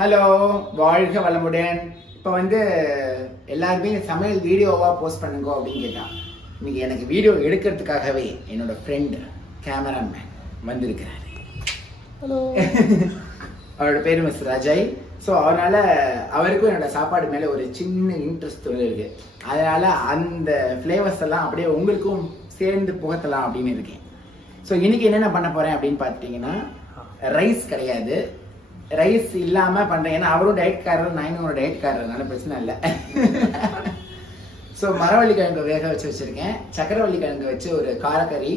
Hello, வாழ்க வளமுடன். இப்போ எல்லாருமே சமையல் வீடியோவா போஸ்ட் பண்ணுங்க அப்படின்னு கேட்டான். இன்னைக்கு எனக்கு வீடியோ எடுக்கிறதுக்காகவே என்னோட ஃப்ரெண்ட் கேமராமேன் வந்திருக்கிறாரு. ஹலோ. அவரோட பேரு மிஸ் அஜய். ஸோ அதனால அவருக்கும் என்னோட சாப்பாடு மேல ஒரு சின்ன இன்ட்ரெஸ்ட் இருக்கு. அதனால அந்த ஃப்ளேவர்ஸ் எல்லாம் அப்படியே உங்களுக்கும் சேர்ந்து புகத்தலாம் அப்படின்னு இருக்கேன். ஸோ இன்னைக்கு என்னென்ன பண்ண போறேன் அப்படின்னு பார்த்துட்டீங்கன்னா, ரைஸ் கிடையாது, ரைஸ் இல்லாம பண்றேன். ஏன்னா அவரும் டயட்காரர், நானும் டயட்காரர்னால பிரச்சனை இல்லை. ஸோ மரவள்ளி கிழங்கு வேக வச்சு வச்சிருக்கேன். சக்கரவள்ளி கிழங்கு வச்சு ஒரு காரக்கறி,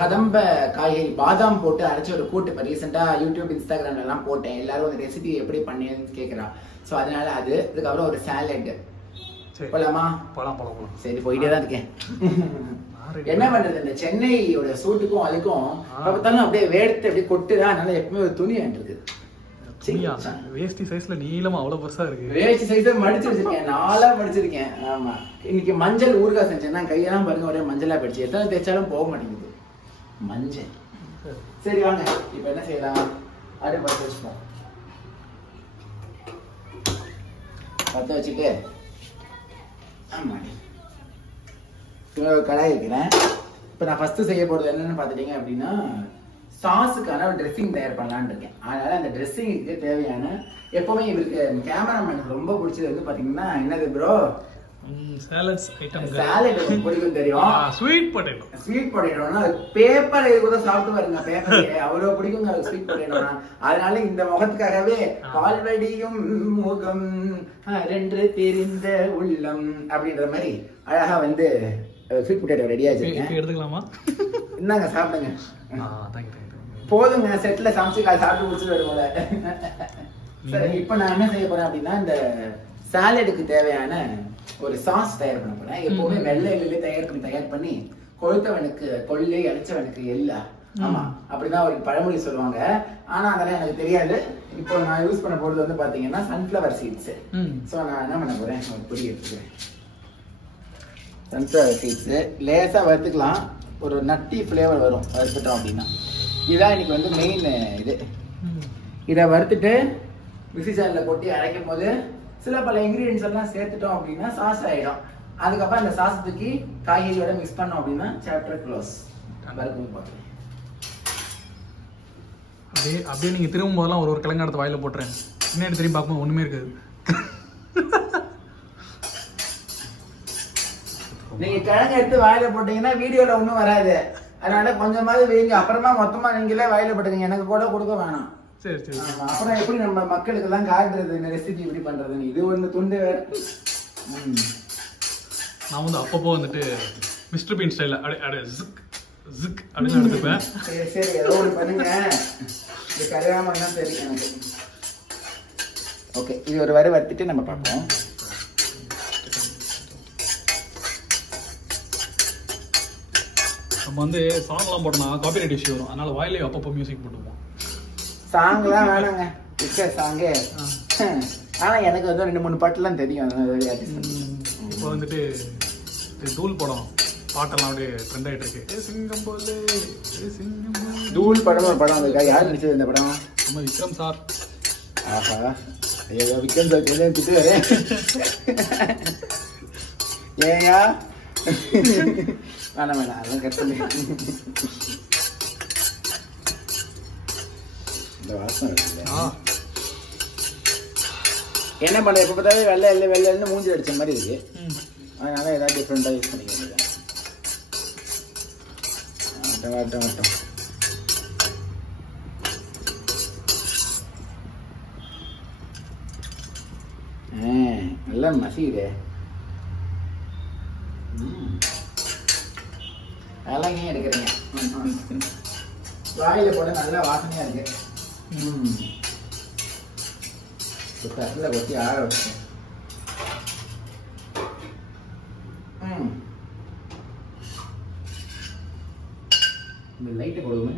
கதம்ப காய்கறி, பாதாம் போட்டு அரைச்சு ஒரு கூட்டு. இப்போ ரீசெண்டா யூடியூப், இன்ஸ்டாகிராம்ல எல்லாம் போட்டேன். எல்லாரும் அந்த ரெசிபி எப்படி பண்ணேன்னு கேட்கறான். ஸோ அதனால அது, இதுக்கப்புறம் ஒரு சாலட். போலாமா? போலாம். சரி, போயிட்டே தான் இருக்கேன். என்ன பண்றது, இந்த சென்னையோட சூட்டுக்கும் அதுக்கும் பார்த்தாலும் அப்படியே வேர்த்து அப்படியே கொட்டுதான். அதனால எப்பவுமே ஒரு துணி இருக்கு. வேஷ்டி சைஸ்ல நீளமா அவ்வளவு பெருசா இருக்கு. வேஷ்டி சைஸ்ல மடிச்சு வச்சிருக்கேன், 4 மடிச்சிருக்கேன். ஆமா, இன்னைக்கு மஞ்சள் ஊறுகாய் செஞ்சேன். கையெல்லாம் பாருங்க ஒரே மஞ்சளா போயிடுச்சு. எத்தனை தேய்ச்சாலும் போக மாட்டேங்குது மஞ்சள். சரி வாங்க, இப்ப என்ன செய்யலாம், அடுப்பு பற்ற வச்சுப்போம். பற்ற வச்சுட்டு ஆமா கடாய் வைக்கிறேன். இப்ப நான் ஃபர்ஸ்ட் செய்ய போறது என்னன்னு பாத்துட்டீங்க அப்படின்னா, சாஸுக்கான ஒரு ட்ரெஸ்ஸிங் தயார் பண்ணலான்னு இருக்கேன். அதனால அந்த ட்ரெஸ்ஸிங்க்கு தேவையான, எப்பவுமே இவருக்கு கேமராமேனுக்கு ரொம்ப பிடிச்சது பாத்தீங்கன்னா என்னது ப்ரோ, சாலட்ஸ் ஐட்டம். சாலட் பிடிக்கும் தெரியும். Sweet potato. ஸ்வீட் பொட்டேட்டோனா பேப்பர் கூட சாப்பிட்டு வருங்க. பேப்பர் அவ்வளவு பிடிக்குங்க ஸ்வீட் பொட்டேட்டோனா. அதனால இந்த முகத்துக்காகவே பால்வடியும் முகம் ரெண்டு தெரிந்த உள்ளம் அப்படின்ற மாதிரி அழகா ஸ்வீட் பொட்டேட்டோ ரெடி ஆயிடுச்சு. எடுத்துக்கலாமா? என்னங்க சாப்பிடுங்க. போதுங்க, செட்ல சமைச்சு சாப்பிட்டு முடிச்சுட்டு வரும்போல. சரி, இப்ப நான் என்ன செய்ய போறேன் அப்படின்னா, இந்த சாலடுக்கு தேவையான ஒரு சாஸ் தயார் பண்ண போறேன். எப்பவுமே வெள்ளையிலே தயார் பண்ணி கொழுத்தவனுக்கு கொள்ளை, அழிச்சவனுக்கு எல்லா. ஆமா, அப்படிதான் ஒரு பழமொழி சொல்லுவாங்க. ஆனா அதெல்லாம் எனக்கு தெரியாது. இப்போ நான் யூஸ் பண்ண போறது பாத்தீங்கன்னா சன்ஃபிளவர் சீட்ஸ். சோ நான் என்ன பண்ண போறேன், ஒரு பொடி எடுத்துக்கிறேன். சன்ஃபிளவர் சீட்ஸ் லேசா வறுத்துக்கலாம், ஒரு நட்டி ஃபிளேவர் வரும் வறுத்துட்டோம் அப்படின்னா. இதுதான் இன்னைக்கு மெயின் இது. இதை வறுத்துட்டு மிக்ஸி ஜார்ல போட்டு அரைக்கும் போது சில பல இன்கிரீடியன்ஸ் எல்லாம் சேர்த்துட்டோம் அப்படின்னா சாஸ் ஆயிடும். அதுக்கப்புறம் அந்த சாஸ் தூக்கி காய்கறியோட மிக்ஸ் பண்ணோம் அப்படின்னா சாப்டர் க்ளோஸ். அப்படியே நீங்க திரும்பும் போதெல்லாம் ஒரு கிழங்கு எடுத்து வாயில போட்டுறேன். பின்னாடி திரும்பி பார்க்கும்போது ஒண்ணுமே இருக்காது. நீங்க கிழங்கு எடுத்து வாயில போட்டீங்கன்னா வீடியோல ஒண்ணும் வராது. அதனால கொஞ்சமாவது வைங்க, அப்புறமா மொத்தமா நீங்களே வாயில போட்டுங்க. எனக்கு கூட கொடுக்க வேணாம். சரி. அப்புறம் எப்படி நம்ம மக்களுக்கு எல்லாம் காட்டுறது இந்த ரெசிபி எப்படி பண்றதுன்னு. இது ஒண்ணு துண்டு வேற. நான் அப்பப்போ மிஸ்டர் பீன் ஸ்டைல்ல ஜிக் அப்படின்னு எடுத்துப்பேன். சரி, ஏதோ ஒண்ணு பண்ணுங்க. இது கரையாம தான் சரி எனக்கு. ஓகே, இது ஒரு வரை வறுத்துட்டு நம்ம பார்ப்போம். நம்ம சாங்லாம் போட்டோம்னா காப்பிரைட் இஷ்யூ வரும். அதனால வாயிலே அப்பப்போ மியூசிக் போட்டுப்போம். சாங்லாம் வேணாங்க, சாங்கே. ஆனா எனக்கு 2-3 பாட்டுலாம் தெரியும். இப்போ தூள் படம் பாட்டெல்லாம் அப்படியே ட்ரெண்ட் ஆயிட்டு இருக்கு. சிங்கம் போலே தூள் படம் ஒரு படம் இருக்கா? யார் நடிச்சது இந்த படம்? நம்ம விக்ரம் சார். ஆஹா, ஐயோ விக்ரம் சார் திட்டு வரேன். ஏயா வேணாம் அதெல்லாம் கட் பண்ணி. இந்த வாசனை என்ன பண்ண, எப்ப பார்த்தாலும் வெள்ளை மூஞ்சி அடிச்ச மாதிரி இருக்கு. அதனால ஏதாவது டிஃப்ரெண்டா யூஸ் பண்ணிக்க வேண்டியது. நல்லா மசியுதே. அதெல்லாம் ஏன் எடுக்கிறீங்க? வாயில போட நல்லா வாசனையா இருக்கு. கட்டில கொத்தி ஆற வச்சு இந்த லைட்டை போடுவோமே.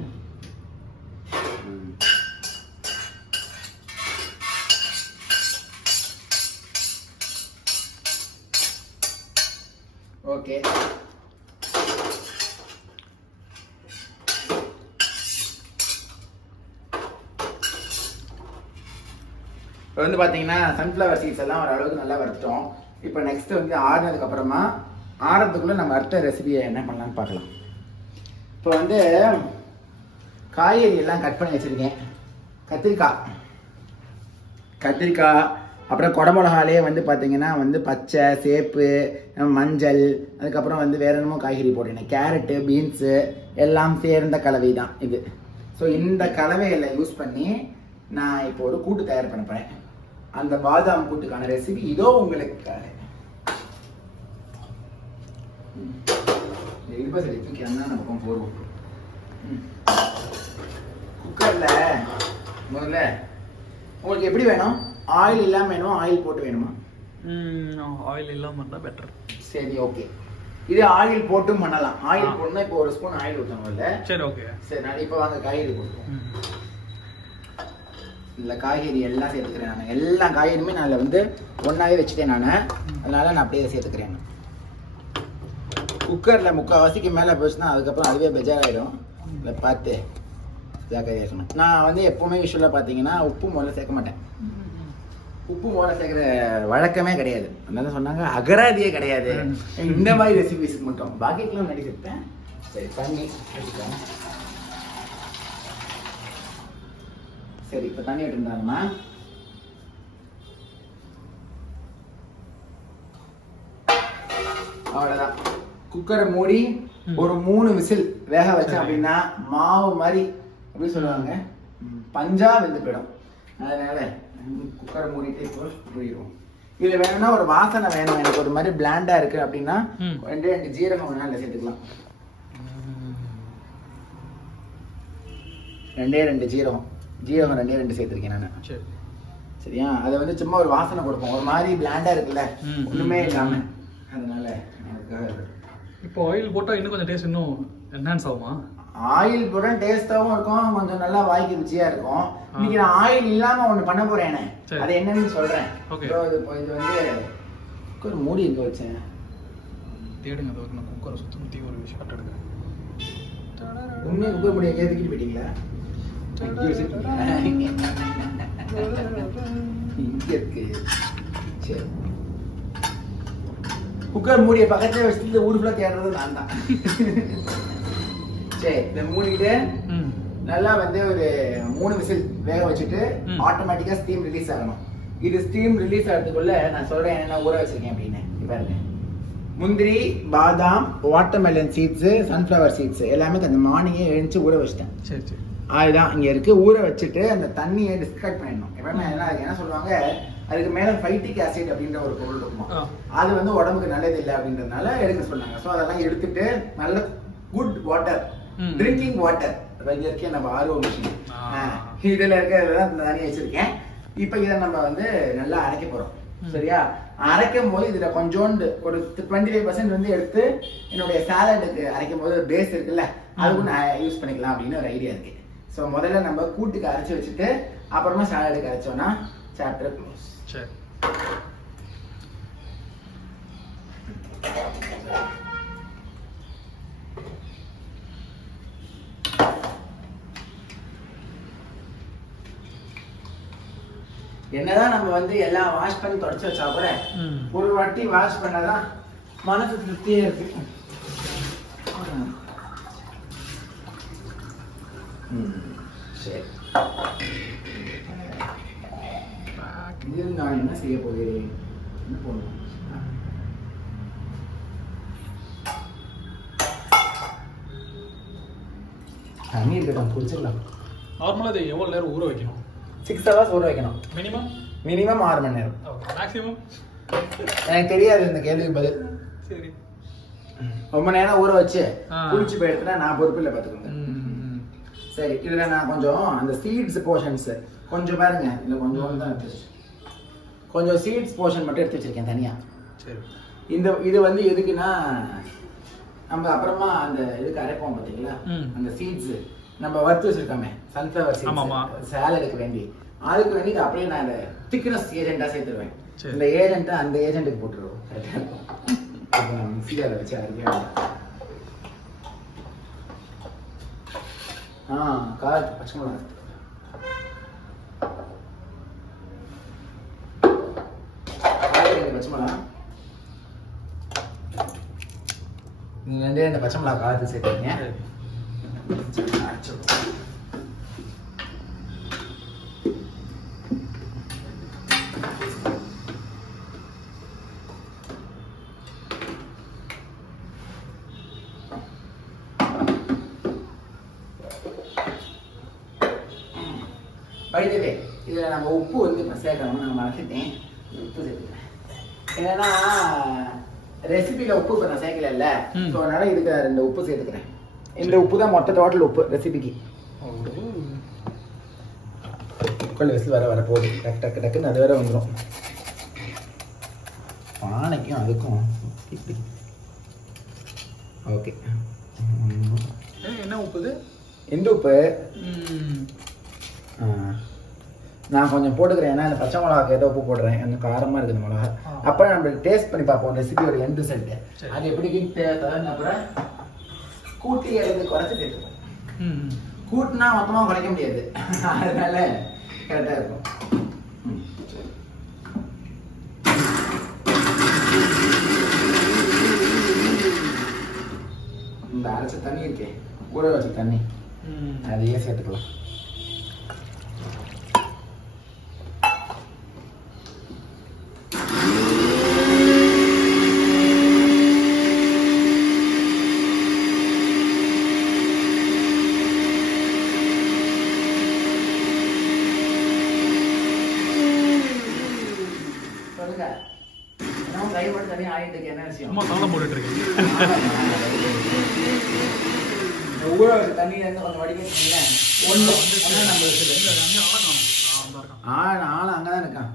ஓகே, இப்போ வந்து பார்த்தீங்கன்னா சன்ஃப்ளவர் சீட்ஸ் எல்லாம் ஓரளவுக்கு நல்லா வறுத்துட்டோம். இப்போ நெக்ஸ்ட் வந்து ஆறுனதுக்கு அப்புறமா ஆறுறதுக்குள்ள நம்ம அடுத்த ரெசிபியை என்ன பண்ணலாம்னு பார்க்கலாம். இப்போ வந்து காய்கறி எல்லாம் கட் பண்ணி வச்சிருக்கேன். கத்திரிக்காய் அப்புறம் குடமிளகாலே வந்து பார்த்தீங்கன்னா வந்து பச்சை, சேப்பு, மஞ்சள், அதுக்கப்புறம் வந்து வேற என்னமோ காய்கறி போட்டேன். கேரட்டு, பீன்ஸு எல்லாம் சேர்ந்த கலவை தான் இது. ஸோ இந்த கலவைகளை யூஸ் பண்ணி நான் இப்போ ஒரு கூட்டு தயார் பண்ண போறேன். அந்த பாதாம் கூட்டுக்கான ரெசிபி இதோ உங்களுக்காக. இடுப்பசடி தூக்கி அந்த பக்கம் போடுவோம். குக்கர்ல முதல்ல உங்களுக்கு எப்படி வேணும்? ஆயில் இல்லாம வேணுமா, ஆயில் போட்டு வேணுமா? ஆயில் இல்லாம இருந்தா பெட்டர். சரி, ஓகே. இது ஆயில் போட்டும் பண்ணலாம். ஆயில் போடணும். இப்போ ஒரு ஸ்பூன் ஆயில் ஊற்றணும் இல்ல? சரி, ஓகே. சரி, நான் இப்போ வாங்க காய்கறி போட்டுருவோம். இல்லை காய்கறி எல்லாம் சேர்த்துக்கிறேன். நான் எல்லா காய்கறியுமே நான் வந்து ஒன்றாவே வச்சுட்டேன் நான். அதனால நான் அப்படியே சேர்த்துக்கிறேன். குக்கரில் முக்கால்வாசிக்கு மேலே போச்சுன்னா அதுக்கப்புறம் அதுவே பெஜாராயிடும். இல்லை பார்த்து ஜாக்கிரதையாக இருக்கணும். நான் வந்து எப்போவுமே யூஸ்வலாக பார்த்தீங்கன்னா உப்பு முதல்ல சேர்க்க மாட்டேன். உப்பு முதல்ல சேர்க்குற வழக்கமே கிடையாது. அதனால சொன்னாங்க அகராதியே கிடையாது இந்த மாதிரி ரெசிபிஸ்க்கு மட்டும். பாக்கியெல்லாம் முன்னாடி சேர்ப்பேன். சரி, தண்ணி வச்சுக்கோங்க. சரி, இப்போ தண்ணி விட்டுருந்தாங்கம்மா. அவ்வளோதான். குக்கரை மூடி ஒரு 3 விசில் வேக வச்சேன் அப்படின்னா மாவு மாதிரி அப்படி சொல்லுவாங்க, பஞ்சா வெந்து போயிடும். அதனால குக்கரை மூடிட்டு இப்போ மூடிடுவோம். இது வேணும்னா ஒரு வாசனை வேணும், எனக்கு ஒரு மாதிரி பிளாண்டா இருக்கு அப்படின்னா 2 ஜீரகம் வேணா சேர்த்துக்கலாம். 2 ஜீரகம் 2 சேர்த்துருக்கேன் நான். சரியா? அதை வந்து சும்மா ஒரு வாசனை கொடுப்போம், ஒரு மாதிரி பிளாண்டா இருக்குல்ல, ஒண்ணுமே இல்லாம. அதனால இப்போ ஆயில் போட்டா இன்னும் கொஞ்சம் டேஸ்ட் இன்னும் என்ஹான்ஸ் ஆகுமா? ஆயில் போட டேஸ்டாவும் இருக்கும், கொஞ்சம் நல்லா வாய்க்கு ருச்சியா இருக்கும். இன்னைக்கு நான் ஆயில் இல்லாம ஒண்ணு பண்ண போறேன். அது என்னன்னு சொல்றேன். இது வந்து குக்கர் மூடி இருக்க வச்சேன். தேடுங்க, அது ஒரு குக்கரை சுத்தி ஒரு ஷாட் எடுங்க. உண்மையை குக்கர் மூடியை கேத்துக்கிட்டு போயிட்டீங்களா? இங்க இருக்கு. சரி, குக்கர் மூடிய பக்கத்துல வச்சுட்டு ஊர் ஃபுல்லா தேடுறது நான் தான். சரி, இதை மூடிட்டு நல்லா வந்து ஒரு 3 விசில் வேக வச்சுட்டு ஆட்டோமேட்டிக்கா ஸ்டீம் ரிலீஸ் ஆகணும். இது ஸ்டீம் ரிலீஸ் ஆகிறதுக்குள்ள நான் சொல்றேன் என்னென்ன ஊற வச்சிருக்கேன் அப்படின்னு. பாருங்க, முந்திரி, பாதாம், வாட்டர்மெலன் சீட்ஸ், சன்ஃப்ளவர் சீட்ஸ் எல்லாமே கொஞ்சம் மார்னிங்கே எழுந்து ஊற வச்சிட்டேன். சரி சரி, அதுதான் இங்க இருக்கு. ஊற வச்சுட்டு அந்த தண்ணியை டிஸ்கார்ட் பண்ணிடணும். எப்பவுமே என்ன சொல்லுவாங்க, அதுக்கு மேல ஃபைட்டிக் ஆசிட் அப்படின்ற ஒரு பொருள் இருக்கும், அது வந்து உடம்புக்கு நல்லது இல்லை அப்படின்றதுனால எடுக்க சொன்னாங்க. ஸோ அதெல்லாம் எடுத்துட்டு நல்ல குட் வாட்டர், ட்ரிங்கிங் வாட்டர் இங்க இருக்கேன் நம்ம ஆர்ஓ மிஷின், இதுல இருக்கிறதுதான் தனியாக வச்சிருக்கேன். இப்போ இதை நம்ம வந்து நல்லா அரைக்க போறோம். சரியா? அரைக்கும் போது இதுல கொஞ்சோண்டு ஒரு 25% வந்து எடுத்து என்னுடைய சாலடுக்கு அரைக்கும் போது பேஸ் இருக்குல்ல, அதுக்கும் நான் யூஸ் பண்ணிக்கலாம் அப்படின்னு ஒரு ஐடியா இருக்கு. ஸோ முதல்ல நம்ம கூட்டுக்கு அரைச்சி வச்சுட்டு அப்புறமா சாலடுக்கு அரைச்சோம்னா சாப்டர் க்ளோஸ். சரி, என்னதான் நம்ம வந்து எல்லாம் வாஷ் பண்ணி தொடச்சு வச்சா கூட ஒரு வாட்டி வாஷ் பண்ணாதான் மனசு திருப்தியே இருக்கு. சரி, இது நான் என்ன செய்ய போகிறேன், என்ன போடணும், தண்ணி இருக்கட்டும், குடிச்சிடலாம். நார்மலா இது எவ்வளவு நேரம் ஊற வைக்கணும்? 6 hours ஊற வைக்கணும். மினிமம் 6 மணி நேரம். மேக்ஸிமம் எனக்கு தெரியாது இந்த கேள்விக்கு பதில். சரி, ரொம்ப நேரம் ஊற வச்சு குளிச்சு போயிடுச்சுன்னா நான் பொறுப்பு இல்லை, பார்த்துக்கோங்க. சரி, இதுல நான் கொஞ்சம் அந்த சீட்ஸ் போர்ஷன்ஸ் கொஞ்சம் பாருங்க, இல்லை கொஞ்சம் தான் எடுத்து, கொஞ்சம் சீட்ஸ் போர்ஷன் மட்டும் எடுத்து வச்சிருக்கேன் தனியா. சரி, இது வந்து எதுக்குன்னா நம்ம அப்புறமா அந்த இதுக்கு அரைப்போம் பார்த்தீங்களா, அந்த சீட்ஸ் நம்ம வறுத்து வச்சிருக்கோமே சன்ஃப்ளவர் சீட்ஸ் சாலடுக்கு வேண்டி, அதுக்கு வேண்டி அப்படியே நான் அந்த திக்னஸ் ஏஜென்ட்டா சேர்த்துருவேன். இந்த ஏஜென்ட்டை அந்த ஏஜென்ட்டுக்கு போட்டுருவோம். கரெக்டாக இருக்கும். மிக்ஸியில் அதை வச்சு அரைக்க காரத்து பச்சை மிளகாய் மிளகா. நீங்க வந்து இந்த பச்சை மிளகா காலத்து சேர்த்துக்கீங்க. வைத்தவே இதில் நம்ம உப்பு வந்து இப்போ சேர்க்கணும். நான் மறந்துட்டேன், உப்பு சேர்த்துக்கிறேன். ஏன்னா ரெசிபியில் உப்பு இப்போ நான் சேர்க்கல, ஸோ அதனால இதுக்கு 2 உப்பு சேர்த்துக்கிறேன். இந்த உப்பு தான் மொத்த டோட்டல் உப்பு ரெசிபிக்கு. உட்காந்து விசில் வர போகுது. டக்கு டக்கு டக்குன்னு அது வேற வந்துடும். பானைக்கும் அதுக்கும் ஓகே. என்ன உப்பு இது? எந்த உப்பு? நான் கொஞ்சம் போட்டுக்கிறேன். ஏன்னா இந்த பச்சை மிளகாக்கு ஏதோ உப்பு போடுறேன், எனக்கு காரமாக இருக்குது இந்த மிளகா. அப்போ நம்ம டேஸ்ட் பண்ணி பார்ப்போம் ரெசிபியோட எண்ட் ரிசல்ட். அது எப்படின்னு தேவை அப்புறம் கூட்டி எழுது குறைச்சி சேர்த்துப்போம். கூட்டினா மொத்தமாக குறைக்க முடியாது, அதனால கரெக்டாக இருக்கும். இந்த அரைச்ச தண்ணி இருக்கே, ஊற வச்ச தண்ணி, அதையே சேர்த்துக்கலாம். அங்கதான் இருக்கான்,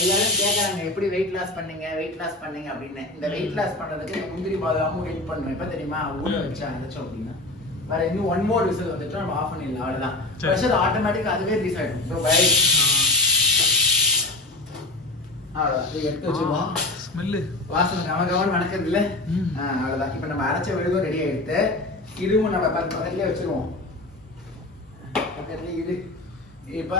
எல்லாரும் கேட்கறாங்க எப்படி வெயிட் லாஸ் பண்ணீங்க அப்படின்னு. இந்த வெயிட் லாஸ் பண்றதுக்கு இந்த முந்திரி பாதாமும் ஹெல்ப் பண்ணும். எப்ப தெரியுமா? ஊற வச்சா அரைச்சோம் அப்படின்னா வேற இன்னும் 1 more விசில் வந்துட்டோம், நம்ம ஆஃப் பண்ணிடலாம். அவ்வளவுதான், ப்ரெஷர் ஆட்டோமேட்டிக்கா அதுவே ரிலீஸ் ஆயிடும். ஸோ பை அவ்வளோதான் எடுத்து வச்சுருவோம். ஸ்மெல்லு வாசனை கவனம் நடக்கிறது இல்லை. அவ்வளோதான். இப்போ நம்ம அரைச்ச விழுதும் ரெடி ஆகிடுது. இதுவும் நம்ம பக்கத்துலேயே வச்சுருவோம். பக்கத்துலேயே இது. இப்போ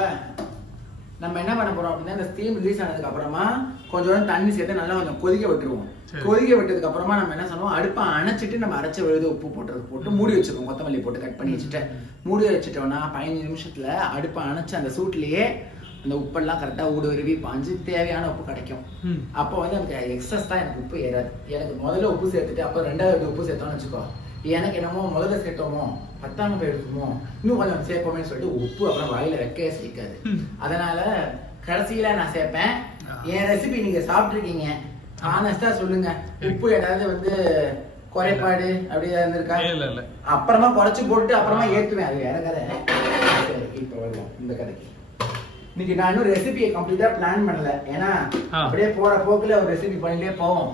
நம்ம என்ன பண்ண போறோம் அப்படின்னா, இந்த ஸ்டீம் ரிலீஸ் ஆனதுக்கு அப்புறமா கொஞ்சம் தண்ணி சேர்த்து நல்லா கொஞ்சம் கொதிக்க விட்டுருவோம். கொதிக்க விட்டதுக்கு அப்புறமா நம்ம என்ன பண்ணுவோம், அடுப்பை அணைச்சிட்டு நம்ம அரைச்ச விழுது உப்பு போட்டு மூடி வச்சிருக்கோம். கொத்தமல்லி போட்டு கட் பண்ணி வச்சுட்டு மூடி வச்சுட்டோம்னா 15 நிமிஷத்துல அடுப்பை அணைச்சு அந்த சூட்லயே அந்த உப்பெல்லாம் கரெக்டா ஊடுருவி பாஞ்சு தேவையான உப்பு கிடைக்கும். அப்போ வந்து எனக்கு எக்ஸஸ் தான், எனக்கு உப்பு ஏறாது. எனக்கு முதல்ல உப்பு சேர்த்துட்டு அப்புறம் 2வது உப்பு சேர்த்தோம்னு வச்சுக்கோ, எனக்கு என்னமோ முதல்ல சேர்த்தோமோ பத்தாம போயிருக்குமோ இன்னும் கொஞ்சம் சேர்ப்போமே சொல்லிட்டு உப்பு அப்புறம் வாயில வைக்கவே சேர்க்காது. அதனால கடைசியில நான் சேர்ப்பேன். என் ரெசிபி நீங்க சாப்பிட்டுருக்கீங்க, ஆனஸ்டா சொல்லுங்க, உப்பு ஏதாவது வந்து குறைபாடு அப்படி ஏதாவது இருக்கா? அப்புறமா குறைச்சு போட்டு அப்புறமா ஏத்துவேன், அது வேற கதை. இப்ப வருவோம் இந்த கதைக்கு. இன்னைக்கு நான் இன்னும் ரெசிபியை கம்ப்ளீட்டா பிளான் பண்ணல, ஏன்னா அப்படியே போற போக்குல ஒரு ரெசிபி பண்ணிட்டே போவோம்.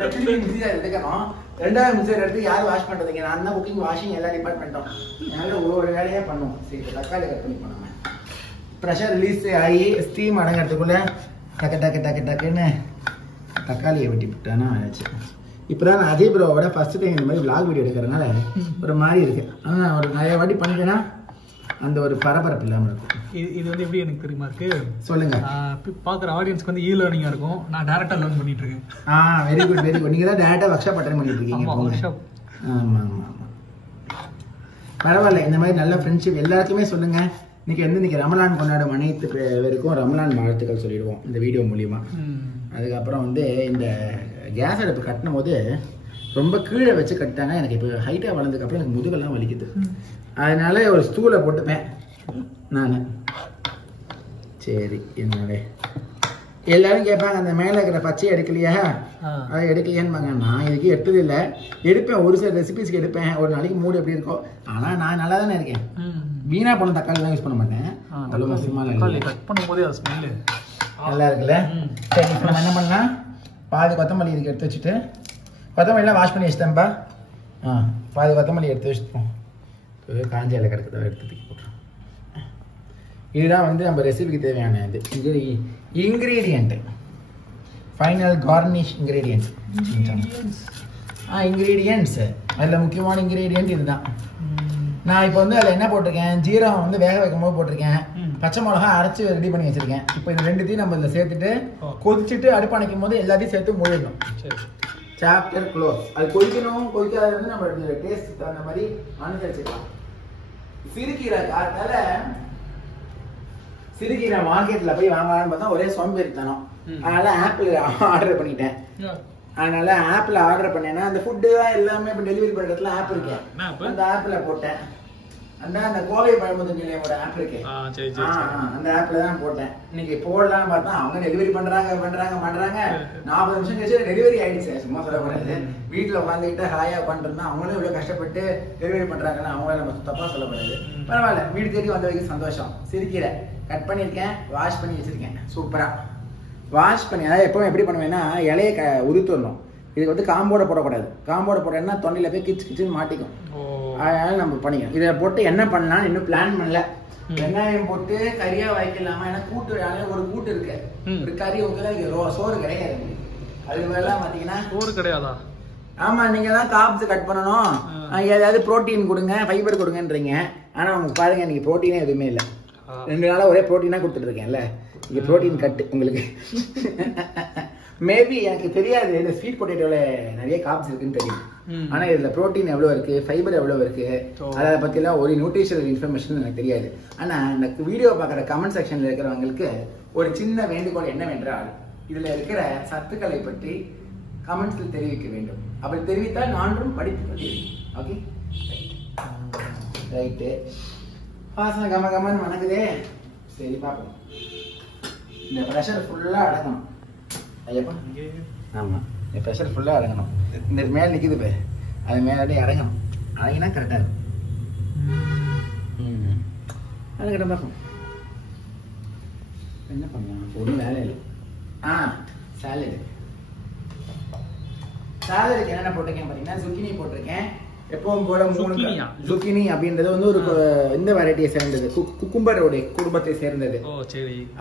ரெசிபி மிக்ஸில எடுத்துக்கணும். 2வது மிக்ஸர் எடுத்து யார் வாஷ் பண்றதுங்க? நான் தான் குக்கிங் வாஷிங் எல்லா டிபார்ட்மெண்ட்டும். அதனால ஒரு வேலையா பண்ணுவோம். சரி, தக்காளி கட் பண்ணி பண்ணாம ப்ரெஷர் ரிலீஸ் ஆகி ஸ்டீம் அடங்கிறதுக்குள்ள டக்குன்னு தக்காளியை வெட்டி விட்டானா ஆச்சு. இப்போதான் நான் அஜய் ப்ரோவோட ஃபர்ஸ்ட் டைம் இந்த மாதிரி விளாக் வீடியோ எடுக்கிறதுனால ஒரு மாதிரி இருக்கு. ஆனால் நான் ஒரு நிறைய வாட்டி பண்ணிட்டேன்னா அந்த ஒரு பரபரப்பு இல்லாமல் இருக்கும். இது வந்து எப்படி எனக்கு தெரியுமா இருக்கு சொல்லுங்க. பார்க்குற ஆடியன்ஸ்க்கு வந்து லேர்னிங்காக இருக்கும். நான் டேரக்டாக லேர்ன் பண்ணிட்டு இருக்கேன். Very good very good. நீங்கள் தான் டேரக்டாக ஒர்க் ஷாப் அட்டெண்ட் பண்ணிட்டு இருக்கீங்க. ஆமாம். பரவாயில்ல, இந்த மாதிரி நல்ல ஃப்ரெண்ட்ஷிப் எல்லாருக்குமே சொல்லுங்க. இன்னைக்கு ரமலான் கொண்டாடும் அனைத்து பேருக்கும் ரமலான் வாழ்த்துக்கள் சொல்லிடுவோம் இந்த வீடியோ மூலியமா. அதுக்கப்புறம் வந்து இந்த கேஸ் அடுப்பு கட்டின போது ரொம்ப கீழே வச்சு கட்டிட்டாங்க. எனக்கு இப்போ ஹைட்டாக வளர்ந்ததுக்கு அப்புறம் எனக்கு முதுகெல்லாம் வலிக்குது. அதனால ஒரு ஸ்டூலை போட்டுப்பேன் நான். சரி, என்னோட எல்லாரும் கேட்பாங்க அந்த மேலே இருக்கிற பச்சையை எடுக்கலையா, அதை எடுக்கலையான்னு. நான் இதுக்கு எடுத்தது இல்லை. எடுப்பேன், ஒரு சில ரெசிபிஸ்க்கு எடுப்பேன். ஒரு நாளைக்கு மூடு எப்படி இருக்கும். ஆனால் நான் நல்லா தானே இருக்கேன். வீணா போன தக்காளி தான் யூஸ் பண்ண மாட்டேன். அவ்வளோ மோசமாக கட் பண்ணும்போதே அது ஸ்மெல்லு நல்லா இருக்குல்ல. சரி, இப்போ நம்ம என்ன பண்ணலாம், பாதி கொத்தமல்லி இதுக்கு எடுத்து வச்சுட்டு, கொத்தமல்லிலாம் வாஷ் பண்ணி வச்சுட்டேன்ப்பா. பாதி கொத்தமல்லி எடுத்து வச்சுப்போம். காஞ்ச இலை கிடக்குதோ எடுத்து தூக்கி போட்டுருவோம். இதுதான் வந்து நம்ம ரெசிபிக்கு தேவையான இது ingredient. Final Cornish ingredients. Ingredients அதில் முக்கியமான இன்கிரீடியன்ட் இதுதான். நான் இப்போ வந்து அதில் என்ன போட்டிருக்கேன், ஜீரகம் வந்து வேக வைக்கும் போது போட்டிருக்கேன், பச்சை மிளகா அரைச்சி ரெடி பண்ணி வச்சிருக்கேன். இப்போ இது ரெண்டுத்தையும் நம்ம இதில் சேர்த்துட்டு கொதிச்சுட்டு அடுப்பு அணைக்கும் போது எல்லாத்தையும் சேர்த்து மூடிடணும். Chapter close. அது கொதிக்கணும் கொதிக்காத வந்து நம்ம டேஸ்ட் தகுந்த மாதிரி அனுசரிச்சுக்கலாம். சிறுகீரை காலத்தால சிறுகீரை மார்க்கெட்ல போய் வாங்கலாம்னு பார்த்தா ஒரே சோம்பேறித்தனம். அதனால ஆப்பிள் ஆர்டர் பண்ணிட்டேன். அதனால ஆப்பிள் ஆர்டர் பண்ணேன்னா அந்த ஃபுட்டு தான் எல்லாமே இப்போ டெலிவரி பண்ணுற இடத்துல ஆப் இருக்கு. அந்த ஆப்பில் போட்டேன். அந்த கோவை பழமுதிர் நிலையோட ஆப் இருக்கு, அந்த ஆப்ல தான் போட்டேன். இன்னைக்கு போடலாம் பார்த்தா அவங்க டெலிவரி பண்றாங்க 40 நிமிஷம் கழிச்சு டெலிவரி ஆயிடுச்சு. சும்மா சொல்லக்கூடாது, வீட்டுல உட்காந்துக்கிட்டு ஹாயா உட்காந்துருந்தா அவங்களும் இவ்வளவு கஷ்டப்பட்டு டெலிவரி பண்றாங்கன்னா அவங்கள நம்ம தப்பா சொல்லக்கூடாது. பரவாயில்ல, வீடு தேடி வந்த வரைக்கும் சந்தோஷம். சிரிக்கீரை கட் பண்ணியிருக்கேன், வாஷ் பண்ணி வச்சிருக்கேன். சூப்பரா வாஷ் பண்ணி, அதாவது எப்பவும் எப்படி பண்ணுவேன்னா இலையை உதுத்துடணும். இதுக்கு வந்து காம்போட போடக்கூடாது. காம்போட போட்டோம்னா தொண்டையில போய் கிச்சுன்னு மாட்டிக்கும். அதனால நம்ம பண்ணிக்கணும். இதை போட்டு என்ன பண்ணலாம்னு இன்னும் பிளான் பண்ணல. வெங்காயம் போட்டு கறியா வைக்கலாமா, ஏன்னா கூட்டு ஒரு கூட்டு இருக்கு, ஒரு கறி ஊத்துல சோறு கிடையாது. அது மாதிரிலாம் பாத்தீங்கன்னா சோறு கிடையாதா? ஆமா, நீங்க தான் காப்ஸ் கட் பண்ணணும், ஏதாவது புரோட்டீன் கொடுங்க ஃபைபர் கொடுங்கன்றீங்க. ஆனா உங்களுக்கு பாருங்க, நீங்க புரோட்டீனே எதுவுமே இல்லை. 2 நாளா ஒரே புரோட்டீனா கொடுத்துட்டு இருக்கேன்ல. இங்க புரோட்டீன் கட்டு உங்களுக்கு. மேபி எனக்கு தெரியாது இந்த ஸ்வீட் பொட்டேட்டோல நிறைய காப்ஸ் இருக்குன்னு தெரியும். ஆனா இதுல புரோட்டீன் எவ்வளவு இருக்கு, ஃபைபர் எவ்வளவு இருக்கு, அதை பத்தி எல்லாம் ஒரு நியூட்ரிஷனல் இன்ஃபர்மேஷன் எனக்கு தெரியாது. ஆனா இந்த வீடியோ பாக்குற கமெண்ட் செக்ஷன்ல இருக்கிறவங்களுக்கு ஒரு சின்ன வேண்டுகோள் என்னவென்றால், இதுல இருக்கிற சத்துக்களை பற்றி கமெண்ட்ஸில் தெரிவிக்க வேண்டும். அப்படி தெரிவித்தால் நானும் படித்து கொள்கிறேன். Okay, right. வாசனை கம கமன்னு மணக்குதே. சரி பார்ப்போம். இந்த ப்ரெஷர் ஃபுல்லா அடக்கணும். ஐயப்பா, ஆமா, இந்த ப்ரெஷர் ஃபுல்லா அடங்கணும். இந்த மேல நிக்குது பே, அது மேலே அடங்கணும். அடங்கினா கரெக்டா இருக்கும். அதுக்கிட்ட பார்ப்போம் என்ன பண்ணலாம். ஒன்றும் வேலை இல்லை. சாலடு. சாலடுக்கு என்னென்ன போட்டிருக்கேன் பார்த்தீங்கன்னா, zucchini போட்டிருக்கேன். எப்பவும் போல 3 zucchini அப்படின்றது வந்து ஒரு இந்த வெரைட்டியை சேர்ந்தது, குக்கும்பரோட குடும்பத்தை சேர்ந்தது.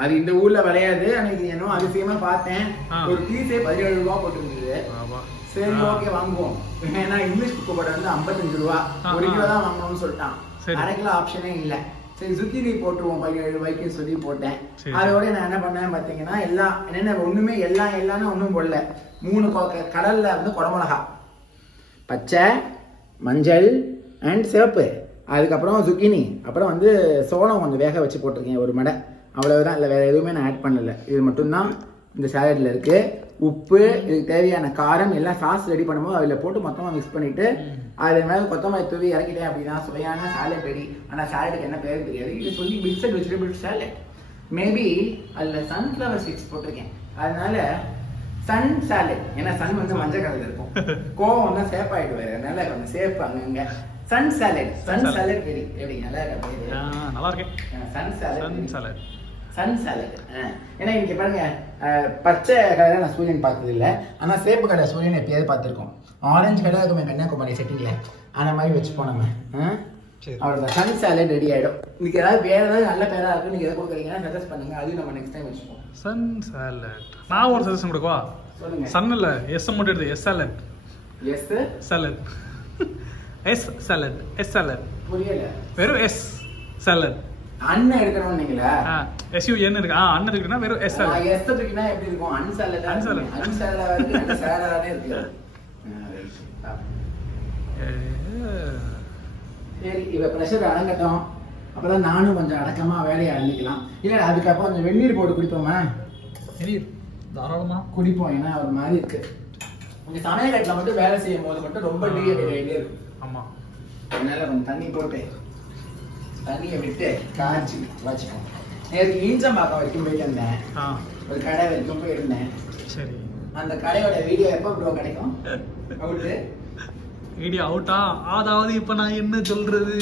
அது இந்த ஊர்ல விளையாது. அன்னைக்கு என்ன அதிசயமா பார்த்தேன், ஒரு பீஸே 17 ரூபா போட்டுருந்தது. சரி ஓகே வாங்குவோம், ஏன்னா இங்கிலீஷ் குக்கும்பர் வந்து 55 ரூபா, 1 கிலோ தான் வாங்கணும்னு சொல்லிட்டான். 1/2 கிலோ ஆப்ஷனே இல்லை. சரி zucchini போட்டுருவோம் 17 ரூபாய்க்கு சொல்லி போட்டேன். அதோட நான் என்ன பண்ணேன் பார்த்தீங்கன்னா, எல்லாம் என்னென்ன ஒண்ணுமே எல்லாம்னு ஒன்றும் போடல. 3 கடல்ல வந்து குடமிளகா, பச்சை, மஞ்சள் அண்ட் சிவப்பு, அதுக்கப்புறம் zucchini, அப்புறம் வந்து சோளம் கொஞ்சம் வேக வச்சு போட்டிருக்கேன் 1 மடை. அவ்வளவுதான், இல்லை வேற எதுவுமே நான் ஆட் பண்ணல. இது மட்டும்தான் இந்த சாலட்ல இருக்கு. உப்பு, இதுக்கு தேவையான காரம் எல்லாம் சாஸ் ரெடி பண்ணும்போது அதில் போட்டு மொத்தமாக மிக்ஸ் பண்ணிட்டு அது மேலே கொத்தமல்லி தூவி இறக்கிட்டேன் அப்படின்னா சுவையான சாலட் ரெடி. ஆனால் சாலட்டுக்கு என்ன பேர் தெரியாது. இது சொல்லி மிக்சட் வெஜிடபிள் சாலட். மேபி அதில் சன்ஃப்ளவர் சீட்ஸ் போட்டிருக்கேன், அதனால சன் சாலட். ஏன்னா சன் வந்து மஞ்சள் கலர்ல இருக்கும், கோவம் வந்து சேப் ஆயிடுவாரு, அதனால கொஞ்சம் சேப் அங்கங்க. Sun salad, sun salad ready. எப்படி நல்லா இருக்கு? Sun salad, sun salad. ஏன்னா இங்க பாருங்க, பச்சை கலர் நான் சூரியன் பார்த்தது இல்லை, ஆனா சேப்பு கலர் சூரியன் எப்பயாவது பார்த்துருக்கோம். ஆரஞ்சு கலர் இருக்குமே கன்னியாகுமரி செட்டிங்ல, அந்த மாதிரி வச்சுப்போம் நம்ம. அவ்வளோதான், சன் சாலட் ரெடி ஆயிடும். இன்னைக்கு ஏதாவது வேற ஏதாவது நல்ல பேரா இருக்கு, நீங்க எதாவது கொடுக்குறீங்கன்னா சஜஸ்ட் பண்ணுங்க, அதையும் நம்ம நெக்ஸ்ட் டைம் வச்சுப்போம். Sun salad. நான் ஒரு சஜஷன் கொடுக்கவா? சொல்லுங்க. சன் இல்ல, எஸ் மட்டும் எடுத்து, S salad. S salad, S salad, S salad. புரியல, வெறும் எஸ் சாலட். அண்ணன் எடுக்கணும் நீங்களா? SUN இருக்கு. அண்ணன் இருக்குன்னா வெறும் எஸ் சாலட். எஸ் தூக்கினா எப்படி இருக்கும்? அன்சாலட், அன்சாலட், அன்சாலட் வந்து அன்சாலடானே இருக்கு. சரி, இவ பிரஷர் அடங்கட்டும், அப்பதான் நானும் கொஞ்சம் அடக்கமா வேலையை ஆரம்பிக்கலாம். இல்ல அதுக்கப்புறம் கொஞ்சம் வெந்நீர் போட்டு குடிப்போமா? வெந்நீர் தாராளமா குடிப்போம், ஏன்னா ஒரு மாதிரி இருக்கு. கொஞ்சம் சமையல் கட்டில மட்டும் வேலை செய்யும் போது மட்டும் ரொம்ப டீஹைட்ரேட் இருக்கு. ஆமா, அதனால கொஞ்சம் தண்ணி போட்டு தண்ணியை விட்டு காய்ச்சி வச்சுக்கோம். நேற்று ஈஞ்சம்பாக்கம் வரைக்கும் போயிட்டு இருந்தேன், ஒரு கடை வரைக்கும் போயிருந்தேன். சரி, அந்த கடையோட வீடியோ எப்போ ப்ரோ கிடைக்கும்? அவுட்டு வீடியோ அவுட்டா? அதாவது இப்ப நான் என்ன சொல்றது?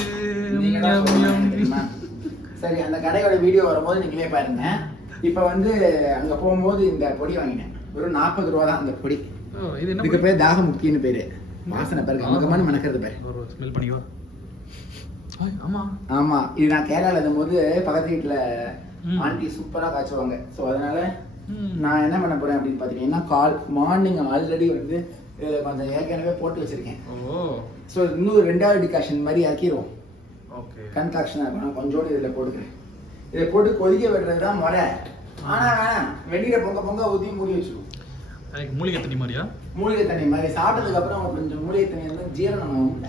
சரி, அந்த கடையோட வீடியோ வரும்போது நீங்களே பாருங்க. இப்ப வந்து அங்க போகும்போது இந்த பொடி வாங்கினேன், ஒரு 40 ரூபா தான் அந்த பொடி. இதுக்கு பேர் தாகமுக்தின்னு பேரு. வாசனை பாருங்க, அமகமான மணக்கிறது பாரு. ஸ்மெல் பண்ணிக்கோ. ஆமா ஆமா, இது நான் கேரளால இருந்தபோது பக்கத்து வீட்டுல ஆண்டி சூப்பரா காய்ச்சுவாங்க. சோ அதனால நான் என்ன பண்ண போறேன் அப்படின்னு பாத்தீங்கன்னா மார்னிங் ஆல்ரெடி வந்து இதுல கொஞ்சம் ஏற்கனவே போட்டு வச்சிருக்கேன். ஸோ இன்னும் 2வது டிகாஷன் மாதிரி ஆக்கிடுவோம். கன்காக்ஷன் ஆகணும். கொஞ்சோடு இதுல போட்டுக்கிறேன். இதை போட்டு கொதிக்க விடுறது தான் முறை. ஆனா வேணாம், வெந்நீரை பொங்க ஊற்றி மூடி வச்சிருவோம். மூலிகை தண்ணி மாதிரியா? மூலிகை தண்ணி மாதிரி சாப்பிட்டதுக்கு அப்புறம் கொஞ்சம் மூலிகை தண்ணி வந்து ஜீரணமாகும்.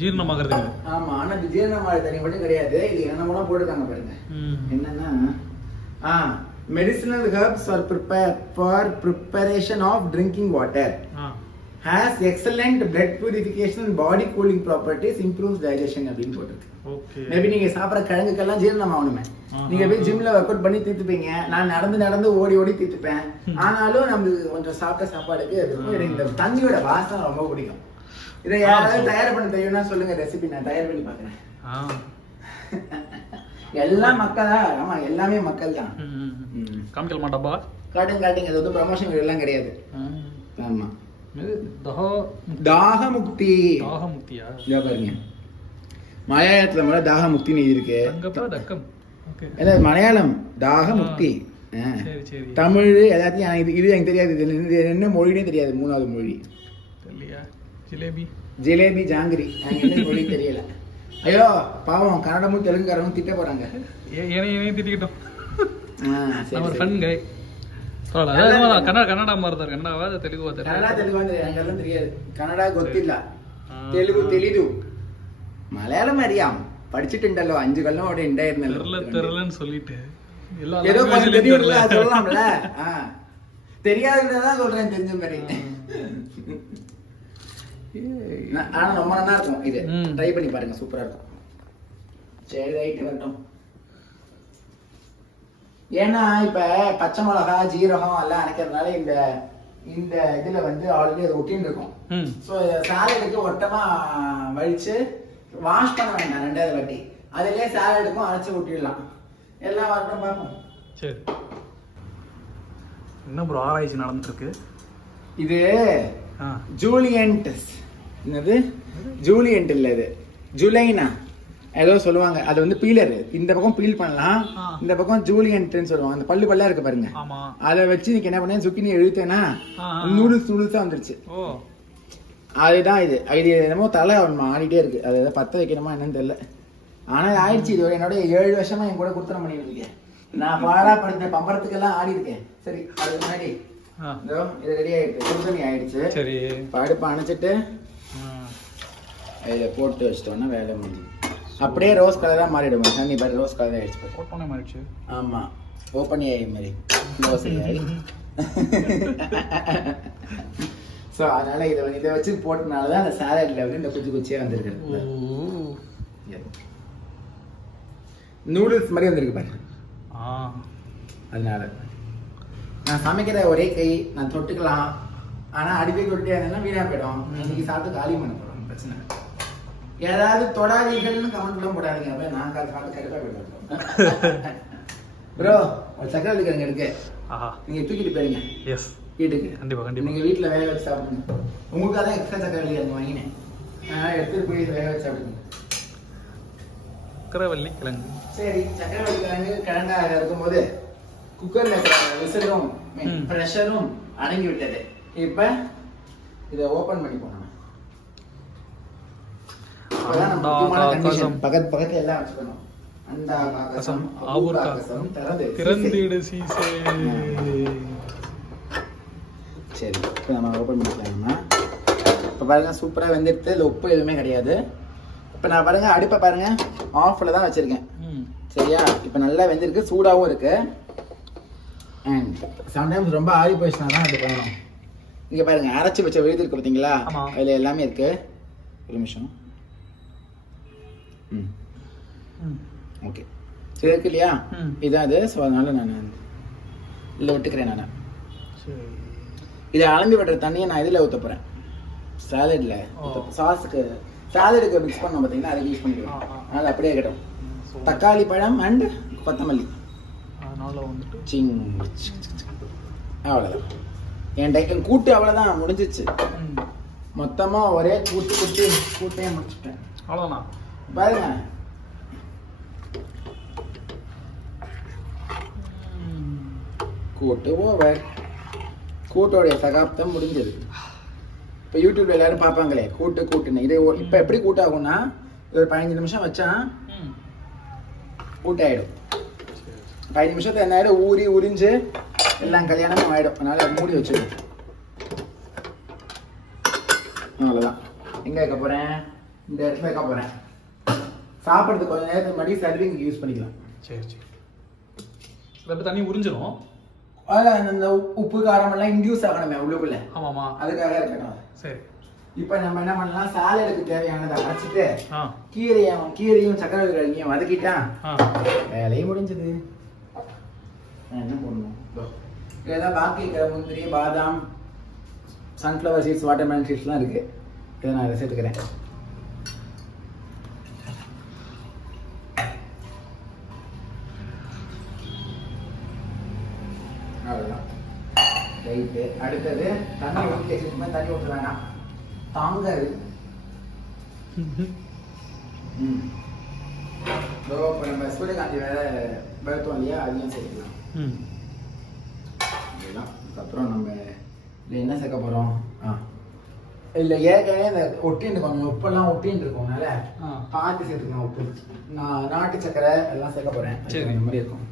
ஜீரணமாகிறது. ஆமா, ஆனா இது ஜீரணமாக தண்ணி மட்டும் கிடையாது. இது என்னமோ போட்டுருக்காங்க பாருங்க. என்னன்னா medicinal herbs are prepared for preparation of drinking water. Has excellent blood purification and body cooling properties, improves digestion அப்படின்னு போட்டுருக்கு. மேபி நீங்க சாப்பிட்ற கிழங்குக்கெல்லாம் ஜீரணம் ஆகணுமே. நீங்க போய் ஜிம்ல ஒர்க் அவுட் பண்ணி தீர்த்துப்பீங்க. நான் நடந்து ஓடி தீர்த்துப்பேன். ஆனாலும் நமக்கு கொஞ்சம் சாப்பிட்ட சாப்பாடுக்கு இந்த தண்ணியோட வாசனை ரொம்ப பிடிக்கும். இதை யாராவது தயார் பண்ண தெரியும்னா சொல்லுங்க, ரெசிபி நான் தயார் பண்ணி பாக்குறேன். எல்லாம் மக்களா? ஆமா, எல்லாமே மக்கள் தான். காமிக்கல மாட்டாப்பா? காட்டுங்க. அது வந்து ப்ரமோஷன் எல்லாம் கிடையாது. ஆமா, தாகமுக்தி. தாகமுக்தியா? இதோ பாருங்க, மலையாளத்துல மேல தாகமுக்தின்னு இருக்கு. மலையாளம் தாகமுக்தி. தமிழ் எல்லாத்தையும் இது எனக்கு தெரியாது. இது என்ன மொழினே தெரியாது. 3வது மொழி ஜிலேபி ஜாங்கிரி. என்ன மொழி தெரியல. ஐயோ பாவம், கன்னடமும் தெலுங்குக்காரமும் திட்ட போறாங்க. திட்டிக்கிட்டோம். ಕನ್ನಡ ಮಾರ್ತಾರೆ. ಕನ್ನಡ ತೆಲುಗು எனக்கு தெரியாது. கன்னடா ಗೊತ್ತಿಲ್ಲ, தெலுங்கு தெளிது, மலையாளம் அறியாம். படிச்சுட்டுண்டല്ലോ 5 கொல்லம் அப்படி தெரியலன்னு சொல்லிட்டு ஏதோ கொஞ்சம் தெரியல சொல்லலாம்ல. தெரியாதுதான் சொல்றேன், தெரிஞ்ச மாதிரி. ஆனா ரொம்ப நல்லா இருக்கும். இது ட்ரை பண்ணி பாருங்க, சூப்பரா இருக்கும். சரி, ரைட் வரட்டும். ஏன்னா இப்ப பச்சை மிளகா ஜீரகம் எல்லாம் அரைக்கிறதுனால இந்த இதுல வந்து ஆல்ரெடி அது ஒட்டின்னு இருக்கும். சோ சாலடுக்கு ஒட்டமா வலிச்சு வாஷ் பண்ண வேண்டாம் 2வது வாட்டி. அதுலயே சாலடுக்கும் அரைச்சு ஒட்டிடலாம். எல்லாம் வரட்டும் பார்ப்போம். சரி, என்ன ப்ரோ ஆராய்ச்சி நடந்துட்டு இருக்கு? இது ஜூலியன்ட். என்னது ஜூலியன்ட்? இல்ல, இது ஜூலைனா ஏதோ சொல்லுவாங்க. அது வந்து பீலர். இந்த பக்கம் பீல் பண்ணலாம், இந்த பக்கம் ஜூலியன்ட்னு சொல்லுவாங்க. அந்த பல்லா இருக்கு பாருங்க, அதை வச்சு நீங்க என்ன பண்ண சுக்கினி எழுத்தேன்னா நூடுல்ஸா வந்துருச்சு. அதுதான் இது. இது என்னமோ தலை ஆடிட்டே இருக்கு. அது எதாவது பத்த வைக்கணுமா என்னன்னு தெரியல. ஆனா ஆயிடுச்சு. இது என்னோட 7 வருஷமா என் கூட குடுத்தனம் பண்ணிட்டு இருக்கேன். நான் பாடா படுத்த பம்பரத்துக்கு எல்லாம் ஆடி இருக்கேன். சரி, அதுக்கு முன்னாடி இது ரெடி ஆயிடுச்சு. சுடுதண்ணி ஆயிடுச்சு. சரி, அடுப்பை அணைச்சிட்டு இதை போட்டு வச்சிட்டோம்னா வேலை முடிஞ்சு. அப்படியே ரோஸ் கலரா மாறிடும். தண்ணி பாரு, ரோஸ் கலர் ஆயிடுச்சு. ஓப்பன் மாறிடுச்சு. ஆமா, ஓப்பன் ஆகி மாதிரி ரோஸ் ஆகி. ஸோ அதனால இதை வச்சு போட்டனாலதான் அந்த சாலட்ல வந்து இந்த குச்சியா வந்திருக்கு. நூடுல்ஸ் மாதிரி வந்திருக்கு பாரு. அதனால நான் சமைக்கிற ஒரே கை, நான் தொட்டுக்கலாம். ஆனா அடிக்கடி தொட்டே இருந்தேன்னா வீணா போயிடும். இன்னைக்கு சாப்பிட்டு காலி பண்ண போறோம். பிரச்சனை ஏதாவது தொடாதீர்கள்னு கமெண்ட்லாம் போடாதீங்க. அப்ப நான் பார்த்து கரெக்டா போயிடுவேன். ப்ரோ, ஒரு சக்கரை எடுக்கிறங்க இருக்கு, நீங்க தூக்கிட்டு போயிருங்க வீட்டுக்கு. கண்டிப்பா கண்டிப்பா. நீங்க வீட்டுல வேக வச்சு சாப்பிடுங்க. உங்களுக்காக தான் எக்ஸ்ட்ரா சக்கரை அது வாங்கினேன். எடுத்துட்டு போய் வேக வச்சு சாப்பிடுங்க. சக்கரவள்ளி கிழங்கு. சரி, சக்கரவள்ளி கிழங்கு கிழங்காக இருக்கும்போது குக்கர்ல விசிலும் ப்ரெஷரும் அடங்கி விட்டது. இப்ப இதை ஓபன் பண்ணி போனோம். பக்கத்துல எல்லாம் வச்சுக்கணும். சரி, இப்ப நம்ம ஓபன் பண்ணிக்கலாமா? இப்ப பாருங்க, சூப்பரா வெந்துடுது. இதுல உப்பு எதுவுமே கிடையாது. இப்ப நான் பாருங்க, அடுப்பை பாருங்க ஆஃப்ல தான் வச்சிருக்கேன். சரியா? இப்ப நல்லா வெந்திருக்கு, சூடாவும் இருக்கு. சம்டைம்ஸ் ரொம்ப ஆறி போயிடுச்சுனா தான் அது பண்ணணும். இங்க பாருங்க, அரைச்சி வச்ச விழுது இருக்கு பாத்தீங்களா? அதுல எல்லாமே இருக்கு. ஒரு நிமிஷம். ஓகே, சரி இருக்கு இல்லையா? இதான் அது. ஸோ அதனால நான் இல்லை விட்டுக்கிறேன். நான் இதை அளந்து விடுற தண்ணியை நான் இதில் ஊற்ற போகிறேன். சாலட்ல சாஸுக்கு சாலடுக்கு மிக்ஸ் பண்ணோம் பார்த்தீங்கன்னா, அதை யூஸ் பண்ணிக்கலாம். அதனால் அப்படியே இருக்கட்டும். தக்காளி பழம் அண்ட் கொத்தமல்லி அவ்வளோதான். என் கூட்டு அவ்வளோதான், முடிஞ்சிச்சு. மொத்தமாக ஒரே கூட்டையே முடிச்சுட்டேன். அவ்வளோதான். பாருங்க, கூட்டு ஓவர். கூட்டோடைய சகாப்தம் முடிஞ்சது. இப்போ யூடியூப்ல எல்லாரும் பார்ப்பாங்களே கூட்டுன்னு. இது இப்போ எப்படி கூட்டாகும்னா இது ஒரு 15 நிமிஷம் வச்சா கூட்டாயிடும். 15 நிமிஷத்துல என்ன ஆயிடும், ஊறி உறிஞ்சு எல்லாம் கல்யாணமும் ஆயிடும். அதனால மூடி வச்சிடும். அவ்வளோதான். எங்க வைக்க போறேன், இந்த இடத்துல வைக்க போறேன். சாப்பிட்றதுக்கு கொஞ்சம் நேரத்துக்கு முன்னாடி சர்விங் யூஸ் பண்ணிக்கலாம். சரி சரி. அப்போ தண்ணி உறிஞ்சிடும். அதில் அந்த உப்பு காரம் எல்லாம் இன்டியூஸ் ஆகணுமே உள்ளுக்குள்ள. ஆமாமா, அதுக்காக இருக்கணும். சரி. இப்போ நம்ம என்ன பண்ணலாம், சாலடுக்கு தேவையானதை அரைச்சிட்டு கீரையும் சக்கரை கிழங்கையும் வதக்கிட்டா வேலையும் முடிஞ்சது. என்ன பண்ணணும், இதான் பாக்கி இருக்கிற முந்திரி, பாதாம், சன்ஃப்ளவர் சீட்ஸ், வாட்டர்மெலன் சீட்ஸ்லாம் இருக்கு. இதை நான் இதை சேர்த்துக்கிறேன். அவ்வளோதான். ரைட்டு. அடுத்தது தண்ணி ஊற்றி தண்ணி ஊற்ற வேணாம், தாங்காது. இப்போ நம்ம சூரியகாந்தி வேற பருத்தோம் இல்லையா, அதையும் சேர்த்துக்கலாம். அதுக்கப்புறம் நம்ம இதில் என்ன சேர்க்க போகிறோம், இல்லை ஏற்கனவே இந்த ஒட்டின்னு கொஞ்சம் உப்பெல்லாம் ஒட்டின்னு இருக்கோம்னால பார்த்து சேர்த்துக்கலாம். உப்பு, நான் நாட்டு சக்கரை எல்லாம் சேர்க்க போகிறேன். சரி, இந்த மாதிரி இருக்கும்.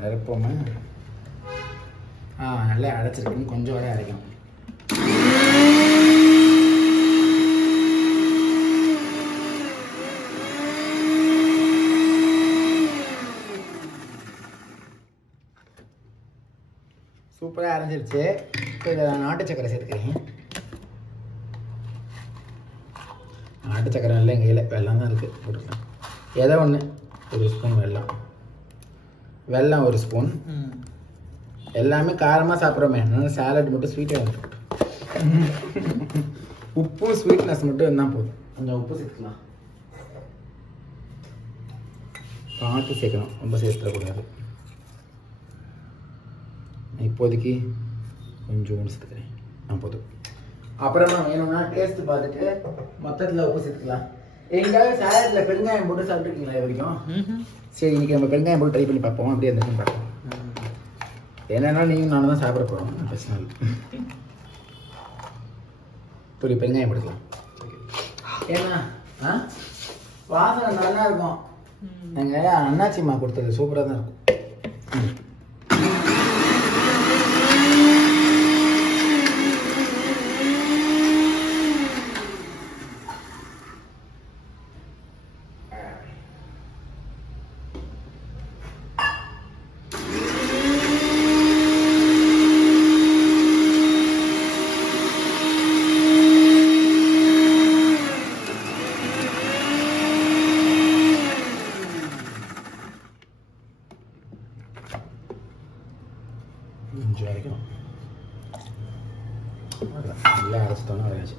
அரைப்போமா? நல்லா அரைச்சிருக்கணும். கொஞ்சம் வரை அரைக்கணும். சூப்பராக அரைஞ்சிருச்சு. இப்போ இதில் நான் நாட்டு சக்கரை சேர்த்துக்கிறேன். நாட்டு சக்கரை நல்லா எங்கள் கையில் வெல்லம் தான் இருக்குது, போட்டுக்கலாம். ஏதோ ஒன்று, ஒரு ஸ்பூன் வெல்லம் ஒரு ஸ்பூன். எல்லாமே காரமாக சாப்பிட்றோமே, அதனால சாலட் மட்டும் ஸ்வீட்டாக இருக்கும். உப்பும் ஸ்வீட்னஸ் மட்டும் இருந்தால் போதும். கொஞ்சம் உப்பு சேர்த்துக்கலாம். பார்த்து சேர்க்கணும், ரொம்ப சேர்த்துடக்கூடாது. இப்போதைக்கு கொஞ்சம் சேர்த்துக்கிறேன், போதும். அப்புறமா வேணும்னா டேஸ்ட் பார்த்துட்டு மொத்தத்தில் உப்பு சேர்த்துக்கலாம். எங்கேயாவது சாலட்ல பெருங்காயம் போட்டு சாப்பிட்டுருக்கீங்களா இது வரைக்கும்? சரி, இன்னைக்கு நம்ம பெருங்காயம் போட்டு ட்ரை பண்ணி பார்ப்போம். அப்படியே இருந்துச்சுன்னு பார்ப்போம். என்னன்னா நீங்களும் நானும் தான் சாப்பிட போகிறோம், பிரச்சனை இல்லை. துளி பெருங்காயம் போட்டுக்கலாம். ஏன்னா வாசனை நல்லா இருக்கும். எங்கள் அண்ணாச்சிம்மா கொடுத்தது சூப்பராக தான் இருக்கும். கொஞ்சம் வரைக்கும் நல்லா அரைச்சிட்டோம்னா வரையாச்சு.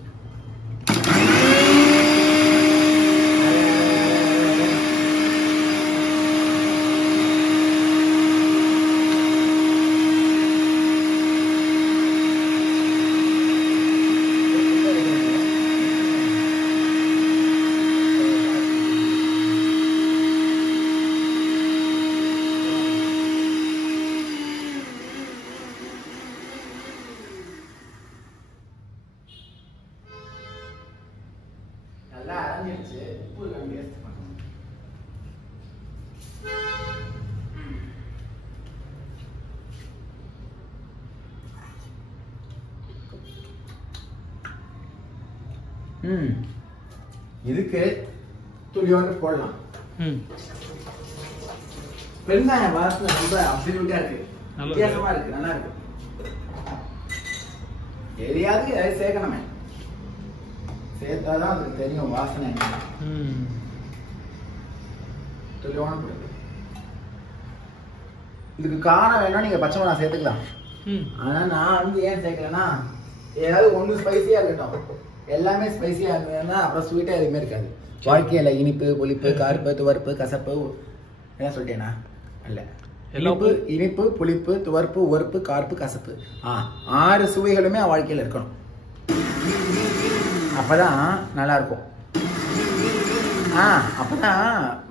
நல்லா அரைஞ்சிடுச்சு. உப்பு நம்ம டேஸ்ட் பண்ணணும். இதுக்கு துளியோண்டு போடலாம். பெருங்காயம் வாசனை ரொம்ப அப்சல்யூட்டா இருக்கு, நல்லா வித்தியாசமா இருக்கு, நல்லா இருக்கு. எதையாவது அதை சேர்க்கணுமே, சேர்த்தாதான் அதுக்கு தெரியும் வாசனை என்ன. இதுக்கு காரம் வேணா நீங்க பச்சை மிளகா சேர்த்துக்கலாம். ஆனா நான் வந்து ஏன் சேர்க்கலன்னா, ஏதாவது ஒண்ணு ஸ்பைசியா இருக்கட்டும், எல்லாமே ஸ்பைசியா இருந்ததுன்னா அப்புறம் ஸ்வீட்டா எதுவுமே இருக்காது. வாழ்க்கையில இனிப்பு, புளிப்பு, கார்ப்பு, துவர்ப்பு, கசப்பு, என்ன சொல்லிட்டேனா? இல்ல, இனிப்பு, புளிப்பு, துவர்ப்பு, உவர்ப்பு, கார்ப்பு, கசப்பு, 6 சுவைகளுமே வாழ்க்கையில இருக்கணும். அப்பதான் நல்லா இருக்கும். அப்பதான்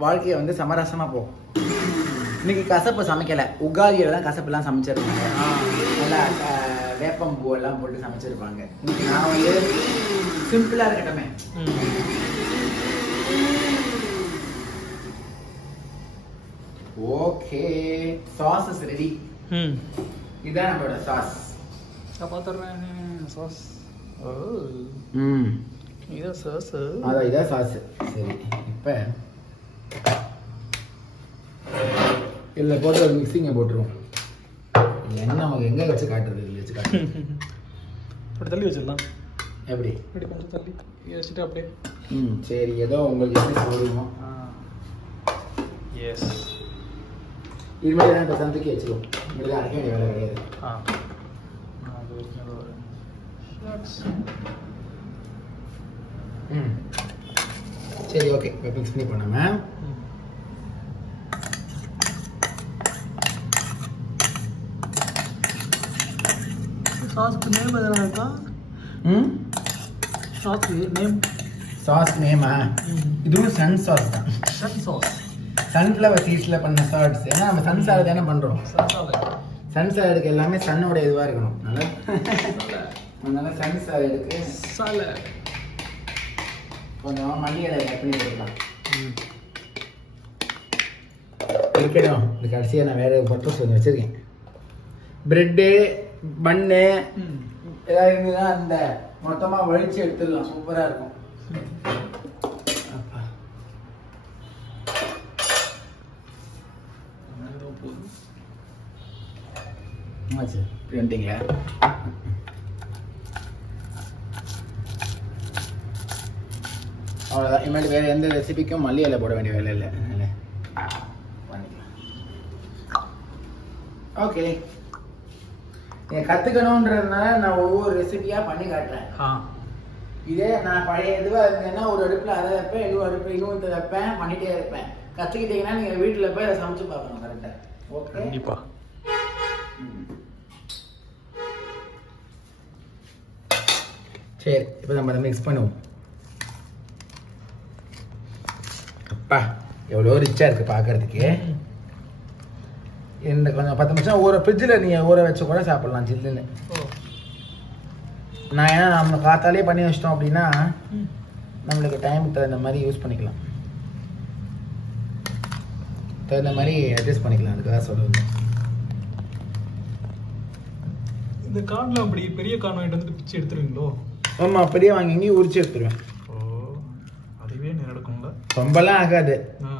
வாழ்க்கைய வந்து சமரசமா போகும். இன்னைக்கு கசப்பு சமைக்கல, உகாதியில தான் கசப்பு எல்லாம் சமைச்சிருப்பாங்க. நல்லா வேப்பம் பூ எல்லாம் போட்டு சமைச்சிருப்பாங்க. நான் வந்து சிம்பிளா இருக்கட்டுமே. Okay, sauce is ready. இதான் நம்மளோட சாஸ். பாத்துறேன் சாஸ். இதான் சாஸ். அதான் இதான் சாஸ். சரி, இப்ப இதுல போட்டு ஒரு மிக்சிங்க போட்டுருவோம். என்ன நமக்கு எங்க வச்சு காட்டுறது, இதுல வச்சு காட்டுறது. அப்படி தள்ளி வச்சிடலாம். எப்படி? இப்படி கொஞ்சம் தள்ளி வச்சுட்டு அப்படியே. சரி, ஏதோ உங்களுக்கு எப்படி போடுவோம். எஸ், இது மாதிரி தான் இப்போ சந்தைக்கு வச்சிருவோம். இப்படி அரைக்க வேண்டிய வேலை கிடையாது. சரி, ஓகே, இப்போ மிக்ஸ் பண்ணி பண்ணாம சாஸ்க்கு நேம் எதனா இருக்கா? சாஸ் நேமா? இதுவும் சன் சாஸ் தான். சன்ஃப்ளவர் சீட்ஸ்ல பண்ண சால்ட்ஸ். ஏன்னா நம்ம சன் சாலட் தானே பண்றோம். சன் சாலடுக்கு எல்லாமே சன்னோட இதுவா இருக்கணும். அதனால சன் சாலடுக்கு கொஞ்சம் மல்லி இலை கட் பண்ணி கொடுக்கலாம். இருக்கட்டும், இந்த கடைசியாக நான் வேற பர்பஸ் கொஞ்சம் வச்சிருக்கேன். பிரெட்டு, பன்னு ஏதாவது இருந்ததுன்னா அந்த மொத்தமாக வலிச்சு எடுத்துடலாம். சூப்பராக இருக்கும். இப்படி வந்துட்டீங்களா? அவ்வளோதான். இனிமேல் வேறு எந்த ரெசிபிக்கும் மல்லி இலை போட வேண்டிய வேலை இல்லை. பண்ணிக்கலாம். ஓகே, நீங்கள் கற்றுக்கணுன்றதுனால நான் ஒவ்வொரு ரெசிபியாக பண்ணி காட்டுறேன். இதே நான் பழைய இதுவாக இருந்தேன்னா ஒரு அடுப்பில் அதை வைப்பேன், இன்னொரு வைப்பேன், பண்ணிகிட்டே இருப்பேன். கற்றுக்கிட்டீங்கன்னா நீங்கள் வீட்டில் போய் அதை சமைச்சு பார்க்கணும் கரெக்டாக. ஓகே, கண்டிப்பா. சரி, இப்போ நம்ம அதை மிக்ஸ் பண்ணுவோம். அப்பா, எவ்வளோ ரிச்சாக இருக்குது பார்க்கறதுக்கு. இந்த கொஞ்சம் 10 நிமிஷம் ஃப்ரிட்ஜில் நீங்கள் ஊற வச்சு கூட சாப்பிட்லாம் ஜில்லுன்னு. நான் ஏன்னா நம்ம காத்தாலே பண்ணி வச்சிட்டோம் அப்படின்னா நம்மளுக்கு டைம் தகுந்த மாதிரி யூஸ் பண்ணிக்கலாம், தகுந்த மாதிரி அட்ஜஸ்ட் பண்ணிக்கலாம். அதுக்காக சொல்லுங்க. இந்த கார்னில் அப்படி பெரிய கார்ன் வாங்கிட்டு வந்துட்டு பிச்சு எடுத்துருவீங்களோ? ஆமாம், பெரிய வாங்கி இங்கேயும் உரிச்சு எடுத்துருவேன். அதுவே நடக்கும்ல, ரொம்பலாம் ஆகாது.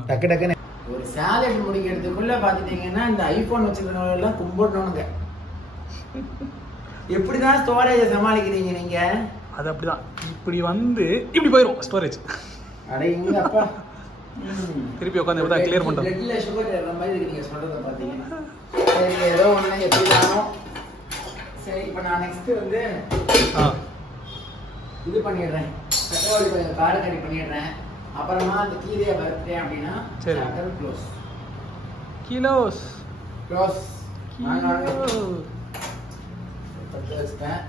டக்கு டக்குன்னு ஒரு சாலட் முடிக்கிறதுக்குள்ள பாத்துட்டீங்கன்னா இந்த ஐபோன் வச்சிருக்கவங்க எல்லாம் கும்பிடணுங்க. எப்படிதான் ஸ்டோரேஜை சமாளிக்கிறீங்க நீங்க? அது அப்படிதான், இப்படி வந்து இப்படி போயிடும் ஸ்டோரேஜ். அட இங்க அப்பா, திருப்பி உட்காந்து எப்படிதான் கிளியர் பண்றோம். பிளட்ல சுகர் ஏற மாதிரி இருக்கு நீங்க சொல்றத பாத்தீங்கன்னா. சரி, ஏதோ ஒண்ணு எப்படிதானோ. சரி, இப்போ நான் நெக்ஸ்ட் வந்து இது பண்ணிடுறேன். தக்காளி கொஞ்சம் காரக்கறி பண்ணிடுறேன். அப்புறமா அந்த கீரையை வறுத்துட்டேன் அப்படின்னா க்ளோஸ். Kilos close. நான் பத்து வச்சுட்டேன்.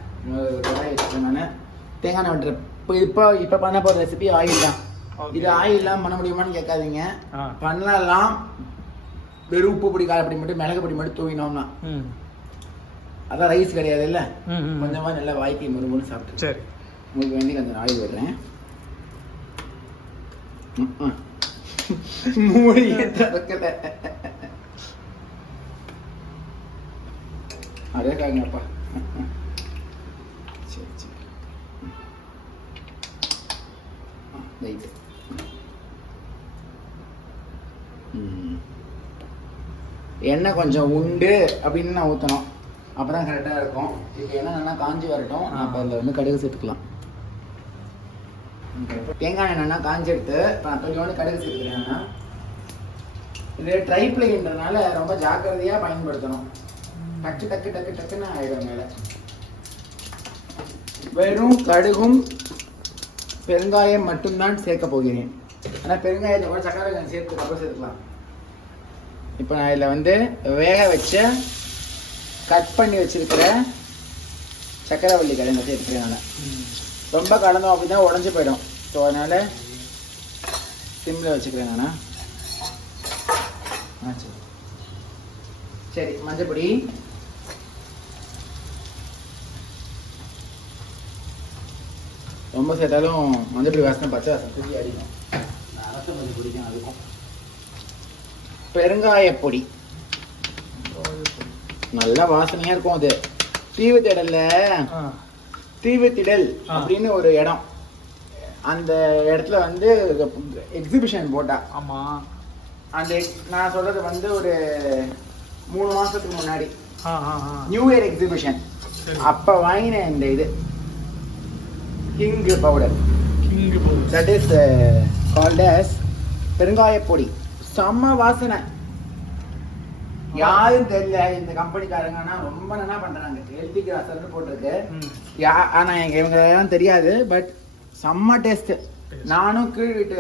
தேங்காய் எண்ணெய் விட்டுறேன். இப்போ பண்ண போகிற ரெசிபி ஆயில் தான். இது ஆயில்லாம் பண்ண முடியுமான்னு கேட்காதீங்க. பண்ணலாம். வெறும் உப்பு பொடி, காரப்பொடி மட்டும், மிளகு பொடி மட்டும் தூவினோம்னா அதான் ரைஸ் கிடையாது இல்லை. கொஞ்சமாக நல்லா வாய்க்கு முறுமுன்னு சாப்பிட்டு. சரி, உங்களுக்கு வேண்டி கொஞ்சம் ஆயில் விடுறேன். மூடியே திறக்கல. அதே காங்கப்பா. சரி சரி, ரைட்டு. எண்ணெய் கொஞ்சம் உண்டு அப்படின்னு நான் ஊற்றணும், அப்போ தான் கரெக்டாக இருக்கும். இப்போ எண்ணெய் நல்லா காஞ்சி வரட்டும், நம்ம அதில் வந்து கடுகு சேர்த்துக்கலாம். தேங்காய் எண்ணெய்னா காஞ்சி எடுத்து இப்போ நான் கொஞ்சோண்டு கடுகு சேர்த்துக்கிறேன்னா, இது ட்ரை பிளேன்றதுனால ரொம்ப ஜாக்கிரதையாக பயன்படுத்தணும். டக்கு டக்கு டக்கு டக்குன்னு ஆயிடும் மேலே. வெறும் கடுகும் பெருங்காயம் மட்டும்தான் சேர்க்க போகிறேன். ஆனால் பெருங்காயத்தை கூட சக்கரை வெங்காயம் சேர்த்துக்கு அப்புறம் சேர்த்துக்கலாம். இப்போ நான் இதில் வந்து வேக வச்ச கட் பண்ணி வச்சிருக்கிற சக்கரவள்ளி கிழங்கு சேர்த்துக்கிறேன். நான் ரொம்ப கலந்தோம் அப்படின்னா உடஞ்சி போயிடும். ஸோ அதனால சிம்மில் வச்சுக்கிறேன் நான். சரி, மஞ்சப்பொடி, ரொம்ப சேர்த்தாலும் மஞ்சப்பொடி வாசனை பச்சை வாசனை தூக்கி அடிக்கும். அரச மஞ்சள் பிடிக்கும் அதுக்கும். பெருங்காயப்பொடி நல்லா வாசனையா இருக்கும். அது தீவுத்திடல்ல தீவுத்திடல் அப்படின்னு ஒரு இடம், அந்த இடத்துல வந்து எக்ஸிபிஷன் போட்டா. ஆமா, அந்த நான் சொல்றது வந்து ஒரு 3 மாசத்துக்கு முன்னாடி நியூ இயர் எக்ஸிபிஷன். அப்ப வாங்கின இந்த இது king powder, that is called as பெருங்காயப்பொடி. செம்ம வாசனை. யாரும் தெரியல இந்த கம்பெனிக்காரங்கன்னா ரொம்ப நல்லா பண்றாங்க. ஹெல்தி கிராசர்னு போட்டிருக்கு. ஆனா இவங்க எல்லாம் தெரியாது, பட் செம்ம டேஸ்ட். நானும் கீழ் வீட்டு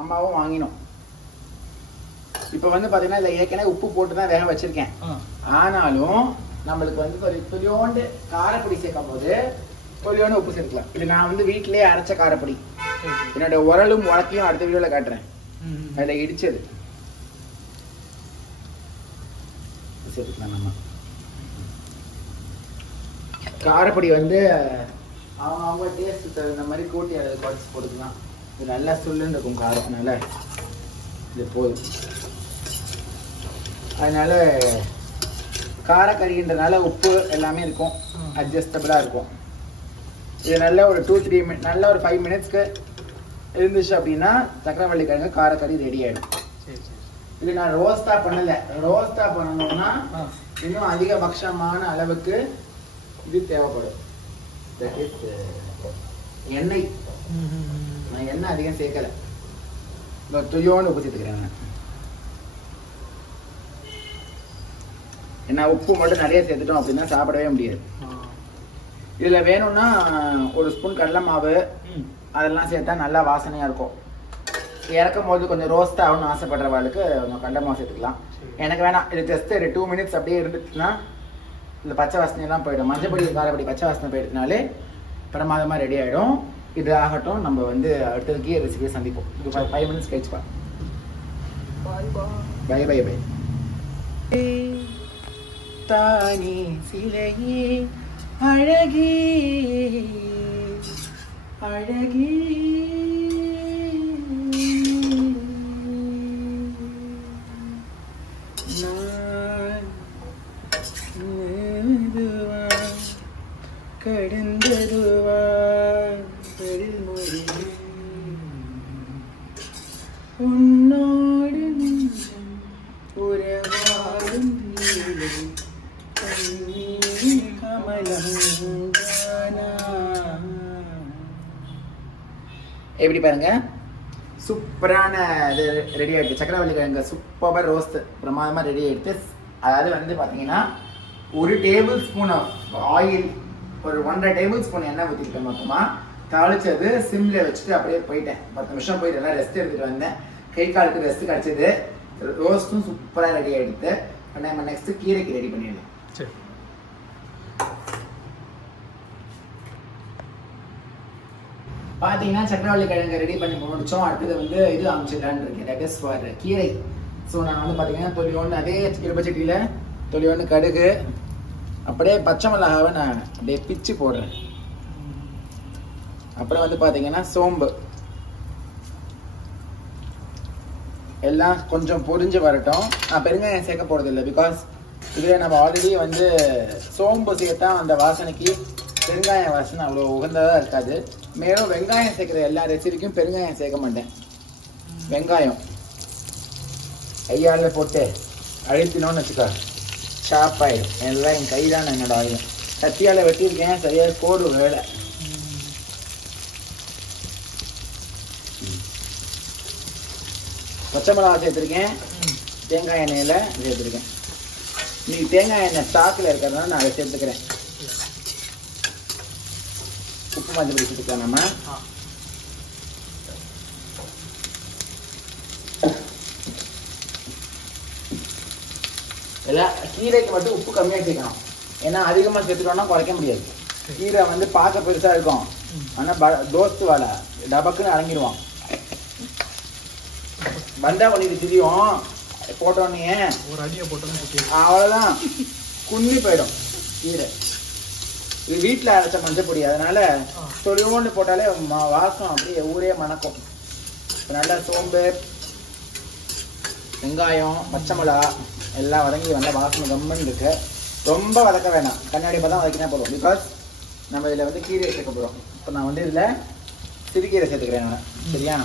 அம்மாவும் வாங்கினோம். இப்ப வந்து பாத்தீங்கன்னா இதுல ஏற்கனவே உப்பு போட்டு தான் வேக வச்சிருக்கேன். ஆனாலும் நம்மளுக்கு வந்து துளியோண்டு காரப்பொடி சேர்க்கும் போது துளியோண்டு உப்பு சேர்த்துக்கலாம். இது நான் வந்து வீட்டிலேயே அரைச்ச காரப்பொடி. என்னோட உரலும் உரக்கையும் அடுத்த வீடியோல காட்டுறேன். அதுல இடிச்சது சேர்த்துக்கலாம். நம்ம காரப்பொடி வந்து அவங்க டேஸ்ட் தகுந்த மாதிரி கூட்டி அதை குறைச்சி போட்டுக்கலாம். இது நல்லா சுள்ளுன்னு இருக்கும் காரம், அதனால இது போதும். அதனால காரக்கறின்றதுனால உப்பு எல்லாமே இருக்கும், அட்ஜஸ்டபிளா இருக்கும். இது நல்ல ஒரு 2-3 மினிட், நல்ல ஒரு 5 மினிட்ஸ்க்கு இருந்துச்சு அப்படின்னா சக்கரவள்ளி கிழங்கு காரக்கறி ரெடி ஆயிடும். இது நான் ரோஸ்டா பண்ணல. ரோஸ்டா பண்ணணும்னா இன்னும் அதிகபட்சமான அளவுக்கு இது தேவைப்படும். தட் இஸ் எண்ணெய். நான் எண்ணெய் அதிகம் சேர்க்கல, துளியோன்னு உப்பு சேர்த்துக்கிறேன். ஏன்னா உப்பு மட்டும் நிறைய சேர்த்துட்டோம் அப்படின்னா சாப்பிடவே முடியாது. இதுல வேணும்னா ஒரு ஸ்பூன் கடலை மாவு அதெல்லாம் சேர்த்தா நல்லா வாசனையா இருக்கும். இறக்கும் போது கொஞ்சம் ரோஸ்ட் ஆகும்னு ஆசைப்படுறவாளுக்கு கொஞ்சம் கடலை மாவு சேர்த்துக்கலாம். எனக்கு வேணாம், இது ஜஸ்ட் ஒரு 2 மினிட்ஸ் அப்படியே இருந்துச்சுன்னா இந்த பச்சை வாசனையெல்லாம் போயிடும். மஞ்சப்பொடி காரப்பொடி பச்சை வாசனை போயிடுறதுனாலே பிரமாதமாக ரெடி ஆகிடும். இது ஆகட்டும், நம்ம வந்து அடுத்தது கீரை ரெசிபியை சந்திப்போம். இது 5 மினிட்ஸ் கழிச்சுப்பா. Bye bye bye. தானே சிலையே அழகே அழகே கடந்ததுவா உன்னோடு உறவாடும் கமலம். எப்படி பாருங்க, சூப்பரான இது ரெடி ஆயிடுச்சு. சக்கரவள்ளி கிழங்கு சூப்பர் ரோஸ்ட் பிரமாதமா ரெடி ஆயிடுச்சு. அதாவது வந்து பாத்தீங்கன்னா 1 டேபிள் ஸ்பூன் ஆஃப் ஆயில், ஒரு 1.5 டேபிள் ஸ்பூன் எண்ணெய் ஊற்றிக்கிட்டேன். மொத்தமா தாளிச்சது சிம்ல வச்சுட்டு அப்படியே போயிட்டேன். 10 நிமிஷம் போயிட்டு எல்லாம் ரெஸ்ட் எடுத்துட்டு வந்தேன். கை காலுக்கு ரெஸ்ட் கிடைச்சது. ரோஸ்ட்டும் சூப்பரா ரெடி ஆயிடுது. நம்ம நெக்ஸ்ட் கீரைக்கு ரெடி பண்ணிடலாம். சரி, பாத்தீங்கன்னா சக்கரவள்ளி கிழங்கு ரெடி பண்ணி முடிச்சோம். அடுத்தது வந்து இது அமைச்சிடலான்னு இருக்கேன், தட் இஸ் ஃபார் கீரை. ஸோ நான் வந்து பாத்தீங்கன்னா தொலியோண்டு அதே இருபச்சட்டியில தொலியோண்டு கடுகு, அப்படியே பச்சை மிளகாவை நான் அப்படியே பிச்சு போடுறேன். அப்புறம் வந்து பாத்தீங்கன்னா சோம்பு எல்லாம் கொஞ்சம் பொரிஞ்சு வரட்டும். நான் பெருங்காயம் சேர்க்க போறது இல்லை, பிகாஸ் இதுல நம்ம ஆல்ரெடி வந்து சோம்பு சேர்த்தா அந்த வாசனைக்கு பெருங்காயம் வாசனை அவ்வளோ உகந்ததா இருக்காது. மேலும் வெங்காயம் சேர்க்கிற எல்லா ரெசிபிக்கும் பெருங்காயம் சேர்க்க மாட்டேன். வெங்காயம் ஐயால போட்டு அழுத்தினோன்னு வச்சுக்கோ ஷார்ப் ஆயிடும். எல்லாம் என் கை தான் என்னோட ஆயுதம். கத்தியால் வெட்டியிருக்கேன், சரியாக கோடு வேலை. பச்சை மிளகா சேர்த்துருக்கேன், தேங்காய் எண்ணெயில் சேர்த்துருக்கேன். இன்னைக்கு தேங்காய் எண்ணெய் ஸ்டாக்கில் இருக்கிறதுனால நான் அதை சேர்த்துக்கிறேன். உப்பு மஞ்சள் பொடி சேர்த்துக்கலாம் நம்ம. எல்லாம் கீரைக்கு மட்டும் உப்பு கம்மியாக சேர்க்கணும். ஏன்னா அதிகமாக சேர்த்துட்டோம்னா குறைக்க முடியாது. கீரை வந்து பார்க்க பெருசாக இருக்கும், ஆனால் தோஸ்து வாழை டபக்குன்னு அடங்கிடுவான். பந்தா பண்ணிட்டு தெரியும் போட்டோன்னே ஒரு அடியை போட்டோம் அவ்வளோதான், குன்னி போயிடும் கீரை. இது வீட்டில் அரைச்ச மஞ்சள் பொடி, அதனால தொழிவோண்டு போட்டாலே வாசம் அப்படியே ஊரே மணக்கும். நல்லா சோம்பு, வெங்காயம், பச்சை மிளகா எல்லாம் வதங்கி நல்லா வாசனை கம்மன் இருக்கு. ரொம்ப வதக்க வேணாம், கண்ணாடி தான் வதக்கினா போதும். பிகாஸ் நம்ம இதில் வந்து கீரை சேர்க்க போகிறோம். இப்போ நான் வந்து இதில் சிறுகீரை சேர்த்துக்கிறேன் நான். சரியா?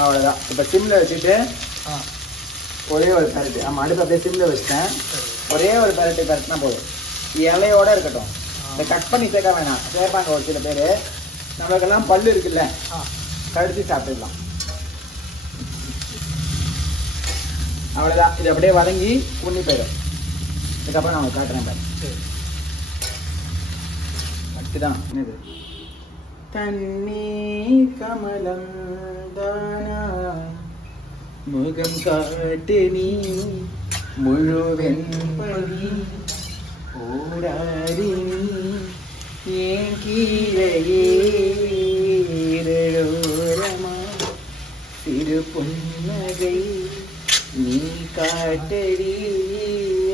அவ்வளோதான். இப்போ சிம்மில் வச்சுட்டு ஒரே ஒரு பரட்டு, ஆமாம் அடுப்பு அப்படியே சிம்மில் வச்சுட்டேன். ஒரே ஒரு பரட்டு பரட்டுனா போதும். இலையோட இருக்கட்டும். இதை கட் பண்ணி சேர்க்க வேணாம். சேர்ப்பாங்க ஒரு சில பேர். நம்மளுக்கெல்லாம் பல்லு இருக்குல்ல, கடிச்சு சாப்பிட்டுக்கலாம். அவ்வளோதான். இது அப்படியே வதங்கி குன்னி போயிடும். இதுக்கப்புறம் நான் காட்டுறேன் பாரு. அதுதான் என்னது தண்ணீர் கமலம் தானா முகம் காட்டு நீ முழுவென்படி ஓடாடி ஏன் கீழையே இரழோரமா சிறு புன்னகை நீ காட்டடி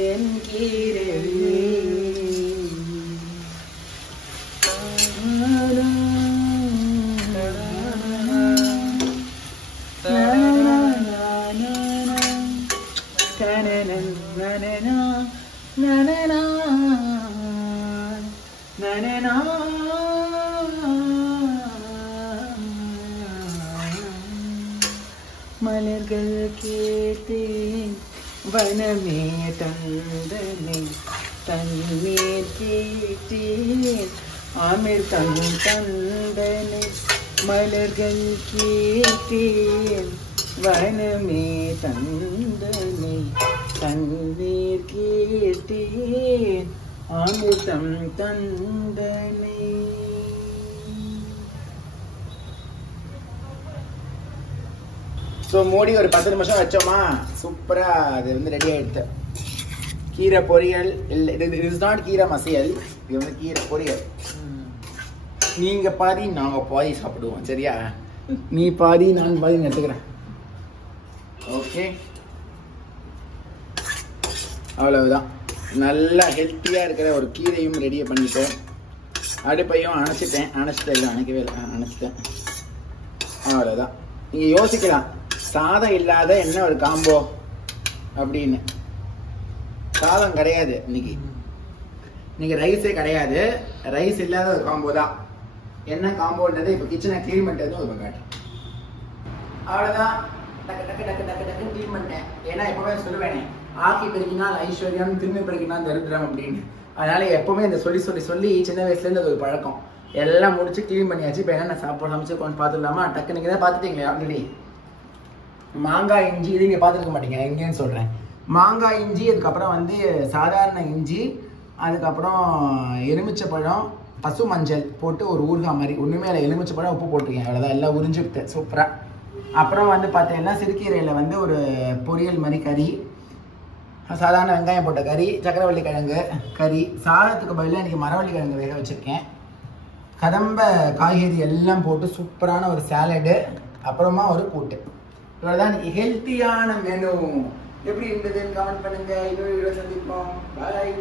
என் கீரையே. மலர்கள் கேட்டேன் வனமே தந்தனை தண்ணீர் கேட்டேன் அமிர்தம் தந்தனை. மலர்கள் கேட்டேன் வனமே தந்தனை தண்ணீர் கேட்டேன் அமிர்தம் தந்தனை. ஸோ மூடி ஒரு 10 நிமிஷம் வச்சோமா, சூப்பராக அது வந்து ரெடி ஆகிடுது. கீரை பொரியல் இல்லை, இது இஸ் நாட் கீரை மசியல், இது வந்து கீரை பொரியல். நீங்கள் பாதி நாங்கள் பாதி சாப்பிடுவோம். சரியா? நீ பாதி நான் பாதி எடுத்துக்கிறேன். ஓகே, அவ்வளவுதான். நல்லா ஹெல்த்தியாக இருக்கிற ஒரு கீரையும் ரெடியை பண்ணிட்டேன். அடுப்பையும் அணைச்சிட்டேன். இல்லை அணைக்கவே இல்லை, அணைச்சிட்டேன். அவ்வளோதான். நீங்கள் யோசிக்கலாம், சாதம் இல்லாத என்ன ஒரு காம்போ அப்படின்னு. சாதம் கிடையாது இன்னைக்கு, ரைஸே கிடையாது. ரைஸ் இல்லாத ஒரு காம்போ தான். என்ன காம்போன்றது இப்போ கிச்சனை க்ளீன் பண்ணுறது ஒரு காட்டு. அவ்வளோதான். டக்கு டக்கு டக்கு டக்கு டக்கு க்ளீன் பண்ணிட்டேன். ஏன்னா எப்பவுமே சொல்லுவேனே, ஆக்கி பெருக்கினால் ஐஸ்வர்யம், தின்னு பெருக்கினால் தரித்திரம் அப்படின்னு. அதனால எப்பவுமே இந்த சொல்லி சொல்லி சொல்லி சின்ன வயசுலேருந்து அது ஒரு பழக்கம். எல்லாம் முடிச்சு க்ளீன் பண்ணியாச்சு. இப்போ என்ன சாப்பாடு சமைச்சு கொஞ்சம் பார்த்துடலாமா? டக்கு நீங்கள் தான் பார்த்துட்டீங்களே ஆல்ரெடி. மாங்காய் இஞ்சி இது நீங்கள் பார்த்துருக்க மாட்டீங்க, எங்கேன்னு சொல்கிறேன். மாங்காய் இஞ்சி, அதுக்கப்புறம் வந்து சாதாரண இஞ்சி, அதுக்கப்புறம் எலுமிச்சை பழம், பசு மஞ்சள் போட்டு ஒரு ஊறுகாய் மாதிரி. ஒன்றுமே இல்லை, எலுமிச்சை பழம் உப்பு போட்டிருக்கேன், அவ்வளோதான். எல்லாம் உறிஞ்சுட்டு சூப்பராக. அப்புறம் வந்து பார்த்தீங்கன்னா சிறுக்கீரையில் வந்து ஒரு பொரியல் மாதிரி கறி, சாதாரண வெங்காயம் போட்ட கறி, சக்கரவள்ளி கிழங்கு கறி, சாதத்துக்கு பதிலாக இன்றைக்கி மரவள்ளி கிழங்கு வேக வச்சுருக்கேன். கதம்ப காய்கறி எல்லாம் போட்டு சூப்பரான ஒரு சாலடு, அப்புறமா ஒரு கூட்டு. இவ்வளோதான் ஹெல்த்தியான மெனு. எப்படி இருந்ததுன்னு கமெண்ட் பண்ணுங்க. இன்னொரு வீடியோ சந்திப்போம். பாய்.